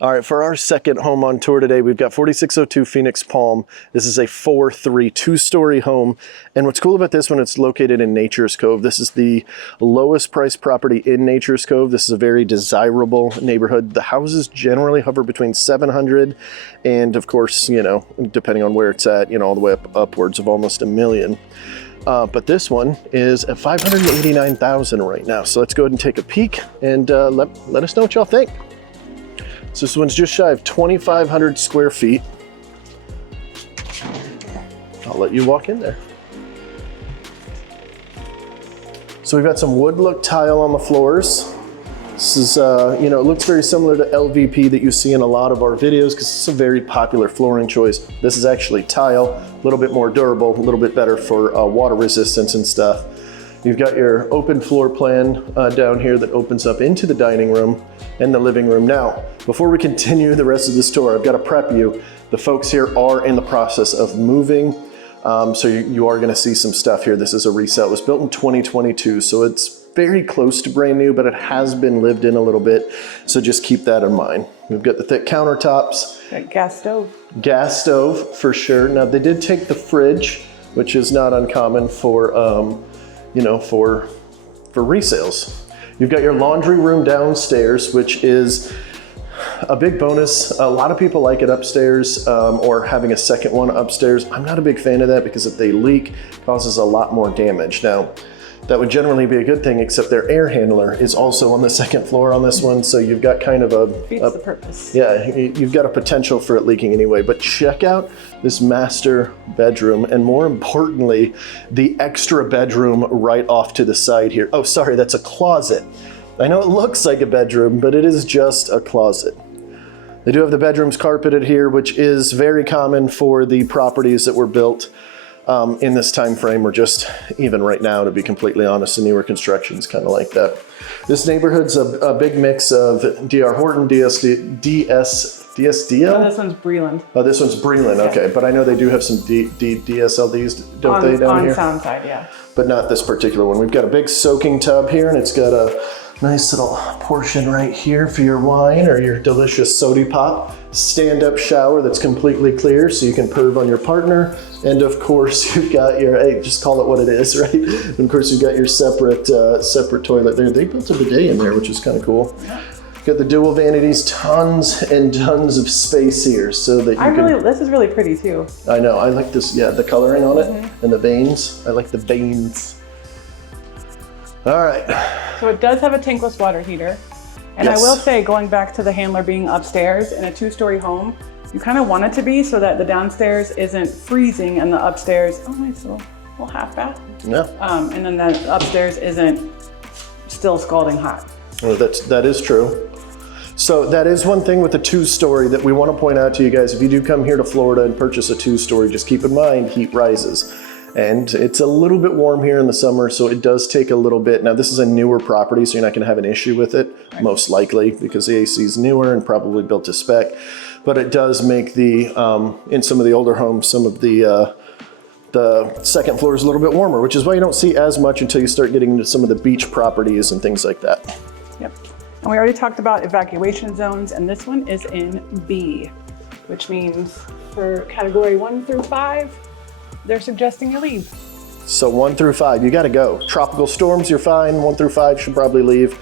All right, for our second home on tour today, we've got 4602 Phoenix Palm. This is a 4-3 two-story home. And what's cool about this one, it's located in Nature's Cove. This is the lowest priced property in Nature's Cove. This is a very desirable neighborhood. The houses generally hover between 700 and, of course, you know, depending on where it's at, you know, all the way up upwards of almost $1 million. But this one is at $589,000 right now. So let's go ahead and take a peek and let us know what y'all think. So this one's just shy of 2,500 square feet. I'll let you walk in there. So we've got some wood look tile on the floors. This is, you know, it looks very similar to LVP that you see in a lot of our videos because it's a very popular flooring choice. This is actually tile, a little bit more durable, a little bit better for water resistance and stuff. You've got your open floor plan down here that opens up into the dining room and the living room. Now, before we continue the rest of this tour, I've got to prep you. The folks here are in the process of moving, so you are going to see some stuff here. This is a resale. It was built in 2022, so it's very close to brand new, but it has been lived in a little bit, so just keep that in mind. We've got the thick countertops. Got gas stove. Gas stove, for sure. Now, they did take the fridge, which is not uncommon for you know, for resales. You've got your laundry room downstairs, which is a big bonus. A lot of people like it upstairs or having a second one upstairs. I'm not a big fan of that because if they leak, it causes a lot more damage. Now, that would generally be a good thing, except their air handler is also on the second floor on this one. So you've got kind of Defeats the purpose. Yeah, you've got a potential for it leaking anyway. But check out this master bedroom, and more importantly, the extra bedroom right off to the side here. Oh, sorry, that's a closet. I know it looks like a bedroom, but it is just a closet. They do have the bedrooms carpeted here, which is very common for the properties that were built in this time frame, or just even right now, to be completely honest. The newer construction's kind of like that. This neighborhood's a big mix of D.R. Horton, DSDL. Oh, this one's Breland. Oh, this one's Breland, okay. But I know they do have some DSLDs, don't they, down here? On Soundside, yeah. But not this particular one. We've got a big soaking tub here, and it's got a nice little portion right here for your wine or your delicious soda pop. Stand-up shower that's completely clear so you can perv on your partner. And of course, you've got your, hey, just call it what it is, right? And of course, you've got your separate toilet there. They built a bidet in there, which is kind of cool. Yeah. Got the dual vanities, tons and tons of space here so that you this is really pretty too. I know, I like this, yeah, the coloring on it and the veins. I like the veins. All right. So it does have a tankless water heater. And yes. I will say, going back to the handler being upstairs in a two-story home, you kind of want it to be so that the downstairs isn't freezing and the upstairs, oh, nice little half bath. Yeah. And then the upstairs isn't still scalding hot. Oh, that is true. So that is one thing with the two-story that we want to point out to you guys. If you do come here to Florida and purchase a two-story, just keep in mind heat rises. And it's a little bit warm here in the summer, so it does take a little bit. Now, this is a newer property, so you're not going to have an issue with it, most likely, because the AC is newer and probably built to spec. But it does make the, in some of the older homes, some of the second floor is a little bit warmer, which is why you don't see as much until you start getting into some of the beach properties and things like that. Yep. And we already talked about evacuation zones, and this one is in B, which means for category 1 through 5, they're suggesting you leave. So 1 through 5, you got to go. Tropical storms, you're fine. 1 through 5 should probably leave.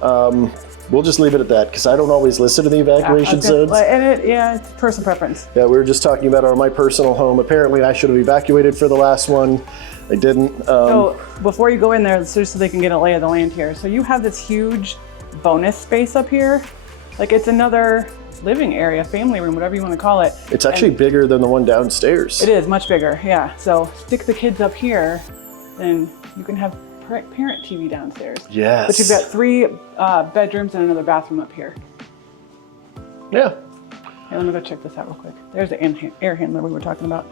We'll just leave it at that because I don't always listen to the evacuation zones. And it's person preference. Yeah, we were just talking about my personal home. Apparently, I should have evacuated for the last one. I didn't. So before you go in there, just so they can get a lay of the land here. So you have this huge bonus space up here. Like it's another living area, family room, whatever you want to call it. It's actually bigger than the one downstairs. It is much bigger, yeah. So stick the kids up here, then you can have parent TV downstairs. Yes. But you've got 3 bedrooms and another bathroom up here. Yeah. Hey, let me go check this out real quick. There's the air handler we were talking about.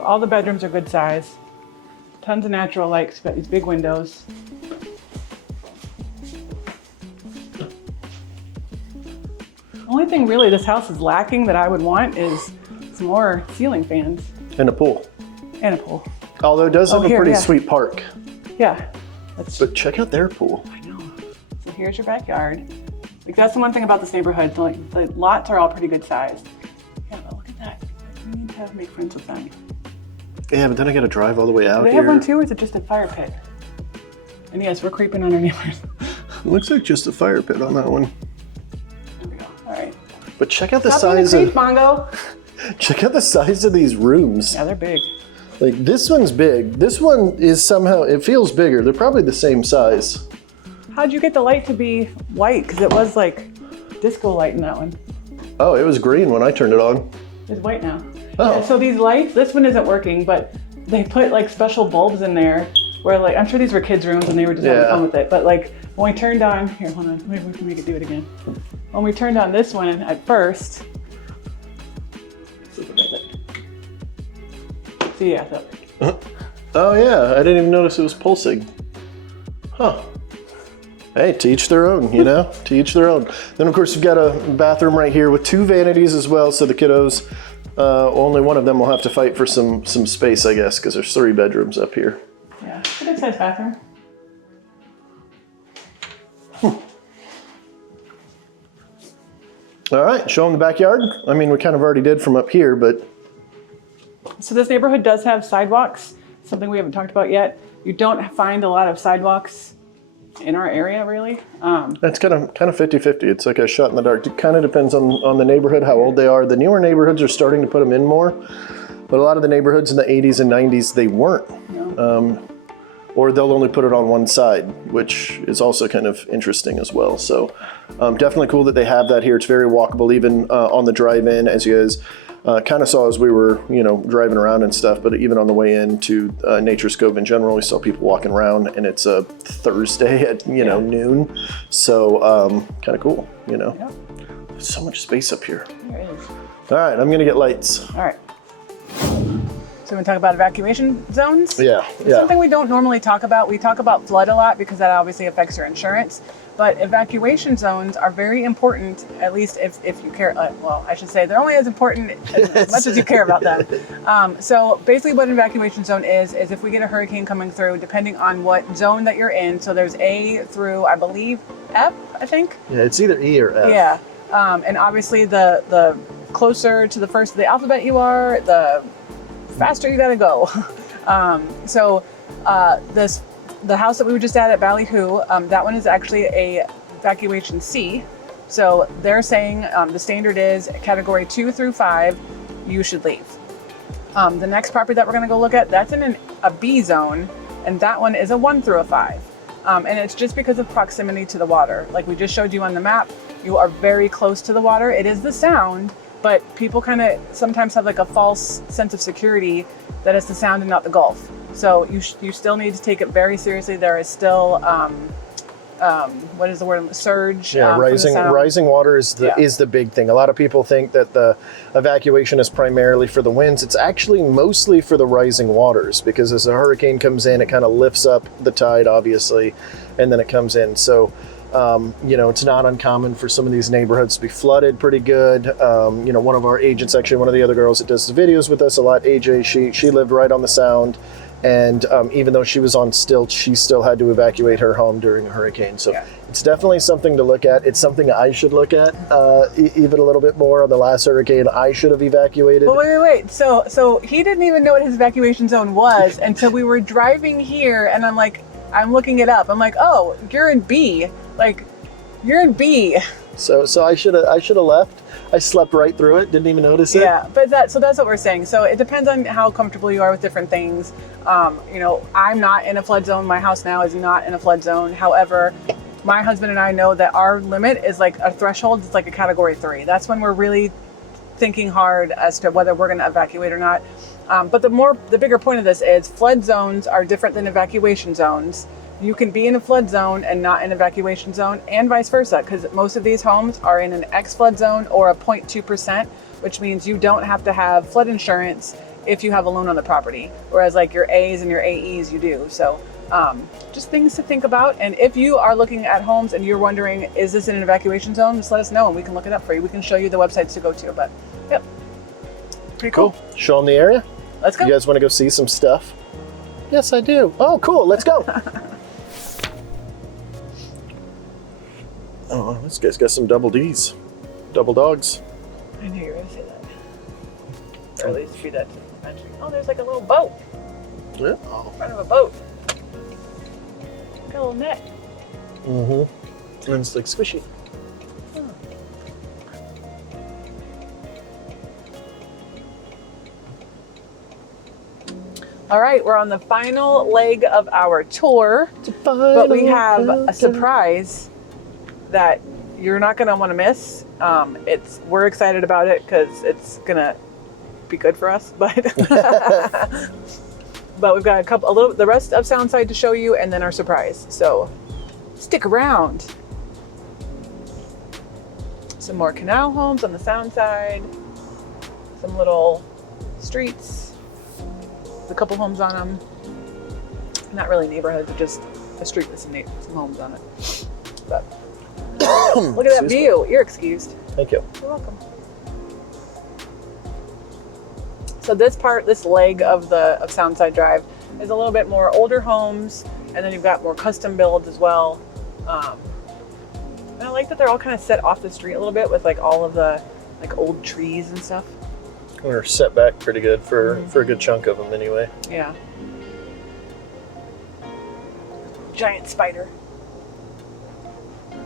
All the bedrooms are good size. Tons of natural light. It's got these big windows. The only thing really this house is lacking that I would want is some more ceiling fans. And a pool. And a pool. Although it does have a pretty sweet park. Yeah. But check out their pool. I know. So here's your backyard. Like that's the one thing about this neighborhood. Like the lots are all pretty good sized. Yeah, but look at that. We need to make friends with them. Yeah, but then I got to drive all the way out Do they here. have one too, or is it just a fire pit? And yes, we're creeping on our neighbors. It looks like just a fire pit on that one. There we go. All right. But check out the Stop being a size creep, of Mongo. check out the size of these rooms. Yeah, they're big. Like this one's big. This one is somehow, it feels bigger. They're probably the same size. How'd you get the light to be white? Because it was like disco light in that one. Oh, it was green when I turned it on. It's white now. Oh. Yeah, so these lights, this one isn't working, but they put like special bulbs in there where like, I'm sure these were kids' rooms and they were just having fun with it. But like when we turned on, here, hold on, maybe we can make it do it again. When we turned on this one at first, let's see if it does it. See, yeah, so. Oh yeah, I didn't even notice it was pulsing. Huh. Hey, to each their own, you know? To each their own. Then of course you've got a bathroom right here with 2 vanities as well, so the kiddos, only one of them will have to fight for some space, I guess, because there's 3 bedrooms up here. Yeah, it's a good sized bathroom. All right, show them the backyard. I mean, we kind of already did from up here, but So this neighborhood does have sidewalks, something we haven't talked about yet. You don't find a lot of sidewalks in our area, really. that's kind of 50-50. It's like a shot in the dark. It kind of depends on the neighborhood, how old they are. The newer neighborhoods are starting to put them in more, but a lot of the neighborhoods in the 80s and 90s, they weren't. No. Or they'll only put it on one side, which is also kind of interesting as well. So definitely cool that they have that here. It's very walkable, even on the drive-in, as you guys kind of saw as we were, driving around and stuff. But even on the way in to Nature's Cove in general, we saw people walking around, and it's a Thursday at noon. So kind of cool, Yep. There's so much space up here. There is. All right, I'm gonna get lights. All right. So we talk about evacuation zones. Yeah. Something we don't normally talk about. We talk about flood a lot because that obviously affects your insurance. But evacuation zones are very important, at least if you care. Well, I should say they're only as important as much as you care about them. So basically what an evacuation zone is if we get a hurricane coming through, depending on what zone that you're in. So there's A through, I believe, F, I think. Yeah, it's either E or F. Yeah. And obviously the closer to the first of the alphabet you are, the faster you gotta go. The house that we were just at Ballyhoo, that one is actually a evacuation C. So they're saying the standard is category 2 through 5, you should leave. The next property that we're gonna go look at, that's in a B zone, and that one is a 1 through a 5. And it's just because of proximity to the water. Like we just showed you on the map, you are very close to the water. It is the sound, but people kind of sometimes have like a false sense of security that it's the sound and not the Gulf. So you still need to take it very seriously. There is still, what is the word? Surge. Yeah, rising water is the big thing. A lot of people think that the evacuation is primarily for the winds. It's actually mostly for the rising waters, because as a hurricane comes in, it kind of lifts up the tide, obviously, and then it comes in. So, it's not uncommon for some of these neighborhoods to be flooded pretty good. One of our agents, actually one of the other girls that does the videos with us a lot, AJ, she lived right on the Sound. And even though she was on stilts, she still had to evacuate her home during a hurricane. So it's definitely something to look at. It's something I should look at even a little bit more. On the last hurricane, I should have evacuated. Well, wait. So he didn't even know what his evacuation zone was until we were driving here, and I'm looking it up. I'm like, oh, you're in B. Like, you're in B. So I should have left. I slept right through it. Didn't even notice it. Yeah, but so that's what we're saying. So it depends on how comfortable you are with different things. I'm not in a flood zone. My house now is not in a flood zone. However, my husband and I know that our limit is like a threshold. It's like a category 3. That's when we're really thinking hard as to whether we're going to evacuate or not. But the bigger point of this is flood zones are different than evacuation zones. You can be in a flood zone and not an evacuation zone, and vice versa, because most of these homes are in an X flood zone or a 0.2%, which means you don't have to have flood insurance if you have a loan on the property, whereas like your A's and your AEs, you do. So just things to think about. And if you are looking at homes and you're wondering, is this in an evacuation zone, just let us know and we can look it up for you. We can show you the websites to go to, but yep, pretty cool. Show them the area. Let's go. You guys want to go see some stuff? Yes, I do. Oh, cool. Let's go. Oh, this guy's got some double D's. Double dogs. I knew you were going to say that. Or at least feed that to the country. Oh, there's like a little boat. Yeah. In front of a boat. Got a little net. Mm-hmm. And it's like squishy. All right, we're on the final leg of our tour, but we have a surprise that you're not going to want to miss. We're excited about it because it's going to be good for us, but but we've got the rest of Soundside to show you, and then our surprise. So stick around. Some more Canal homes on the Soundside. Some little streets. A couple homes on them. Not really neighborhoods, but just a street with some homes on it. But look at that view. You're excused. Thank you. You're welcome. So this leg of Soundside Drive is a little bit more older homes, and then you've got more custom builds as well. And I like that they're all kind of set off the street a little bit with like all of the like old trees and stuff. We're set back pretty good for a good chunk of them anyway. Yeah. Giant spider. I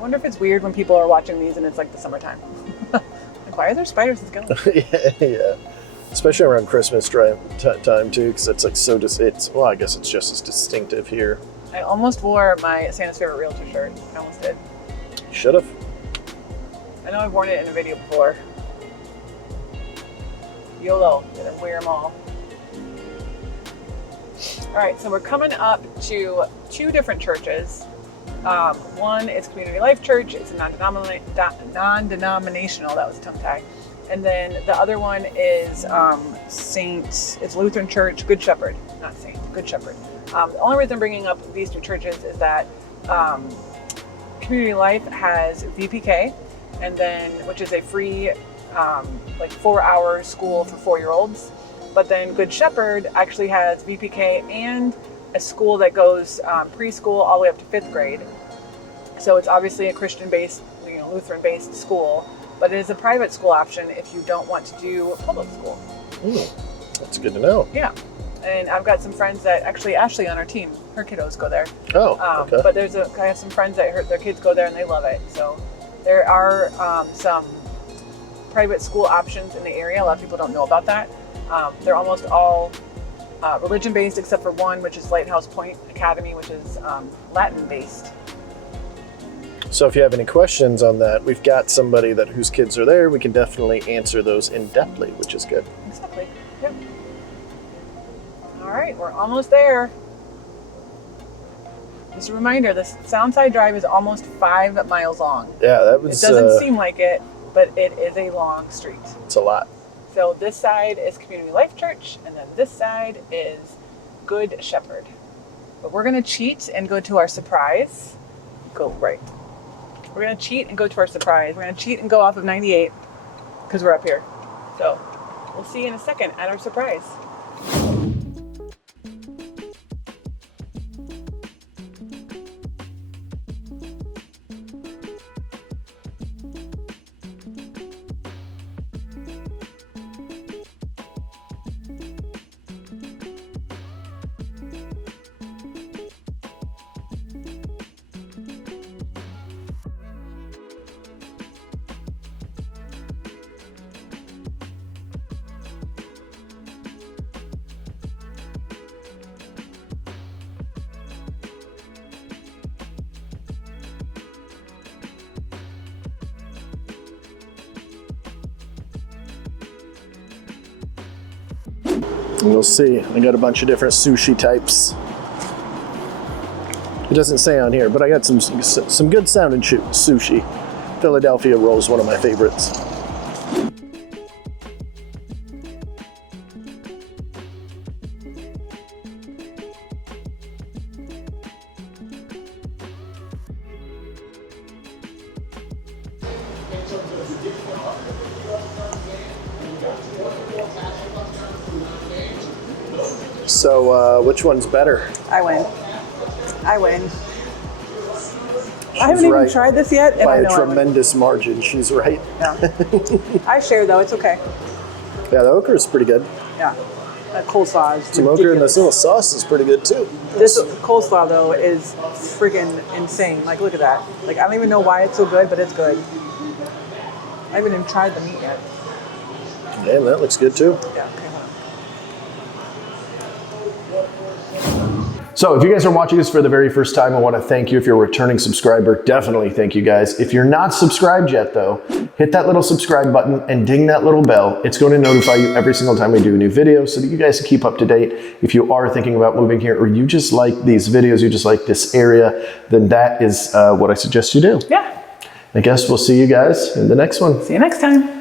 wonder if it's weird when people are watching these and it's like the summertime. Like, why are there spiders in the sky? Yeah. Especially around Christmas time too, because it's like so I guess it's just as distinctive here. I almost wore my Santa's Favorite Realtor shirt. I almost did. Should have. I know I've worn it in a video before. YOLO, gonna wear them all. All right, so we're coming up to two different churches. One is Community Life Church. It's a non-denominational, that was a tongue tie. And then the other one is it's Lutheran Church, Good Shepherd, not Saint, Good Shepherd. The only reason I'm bringing up these two churches is that Community Life has VPK, and then which is a free 4-hour school for 4-year-olds. But then Good Shepherd actually has VPK and a school that goes preschool all the way up to 5th grade. So it's obviously a Christian-based, Lutheran-based school, but it is a private school option if you don't want to do public school. That's good to know. Yeah. And I've got some friends that actually, Ashley on our team, her kiddos go there. Oh, okay. But I have some friends that their kids go there and they love it. So there are some private school options in the area. A lot of people don't know about that. They're almost all religion-based except for one, which is Lighthouse Point Academy, which is Latin-based. So if you have any questions on that, we've got somebody whose kids are there. We can definitely answer those in-depthly, which is good. Exactly. Yep. All right, we're almost there. Just a reminder, this Soundside Drive is almost 5 miles long. Yeah, that was... It doesn't seem like it, but it is a long street. It's a lot. So this side is Community Life Church, and then this side is Good Shepherd. But we're going to cheat and go to our surprise. Go right. We're going to cheat and go to our surprise. We're going to cheat and go off of 98 because we're up here. So we'll see you in a second at our surprise. We'll see. I got a bunch of different sushi types. It doesn't say on here, but I got some good sounding sushi. Philadelphia roll is one of my favorites. So, which one's better? I win. I haven't even tried this yet, and by I know a tremendous margin. She's right. Yeah. I share though. It's okay. Yeah, the okra is pretty good. Yeah. That coleslaw is Some okra and this little sauce is pretty good too. This coleslaw though is freaking insane. Like, look at that. Like, I don't even know why it's so good, but it's good. I haven't even tried the meat yet. Damn, that looks good too. Yeah. Okay. Hold on. So if you guys are watching this for the very first time, I want to thank you. If you're a returning subscriber, definitely thank you guys. If you're not subscribed yet though, hit that little subscribe button and ding that little bell. It's going to notify you every single time we do a new video so that you guys can keep up to date. If you are thinking about moving here or you just like these videos, you just like this area, then that is what I suggest you do. Yeah. I guess we'll see you guys in the next one. See you next time.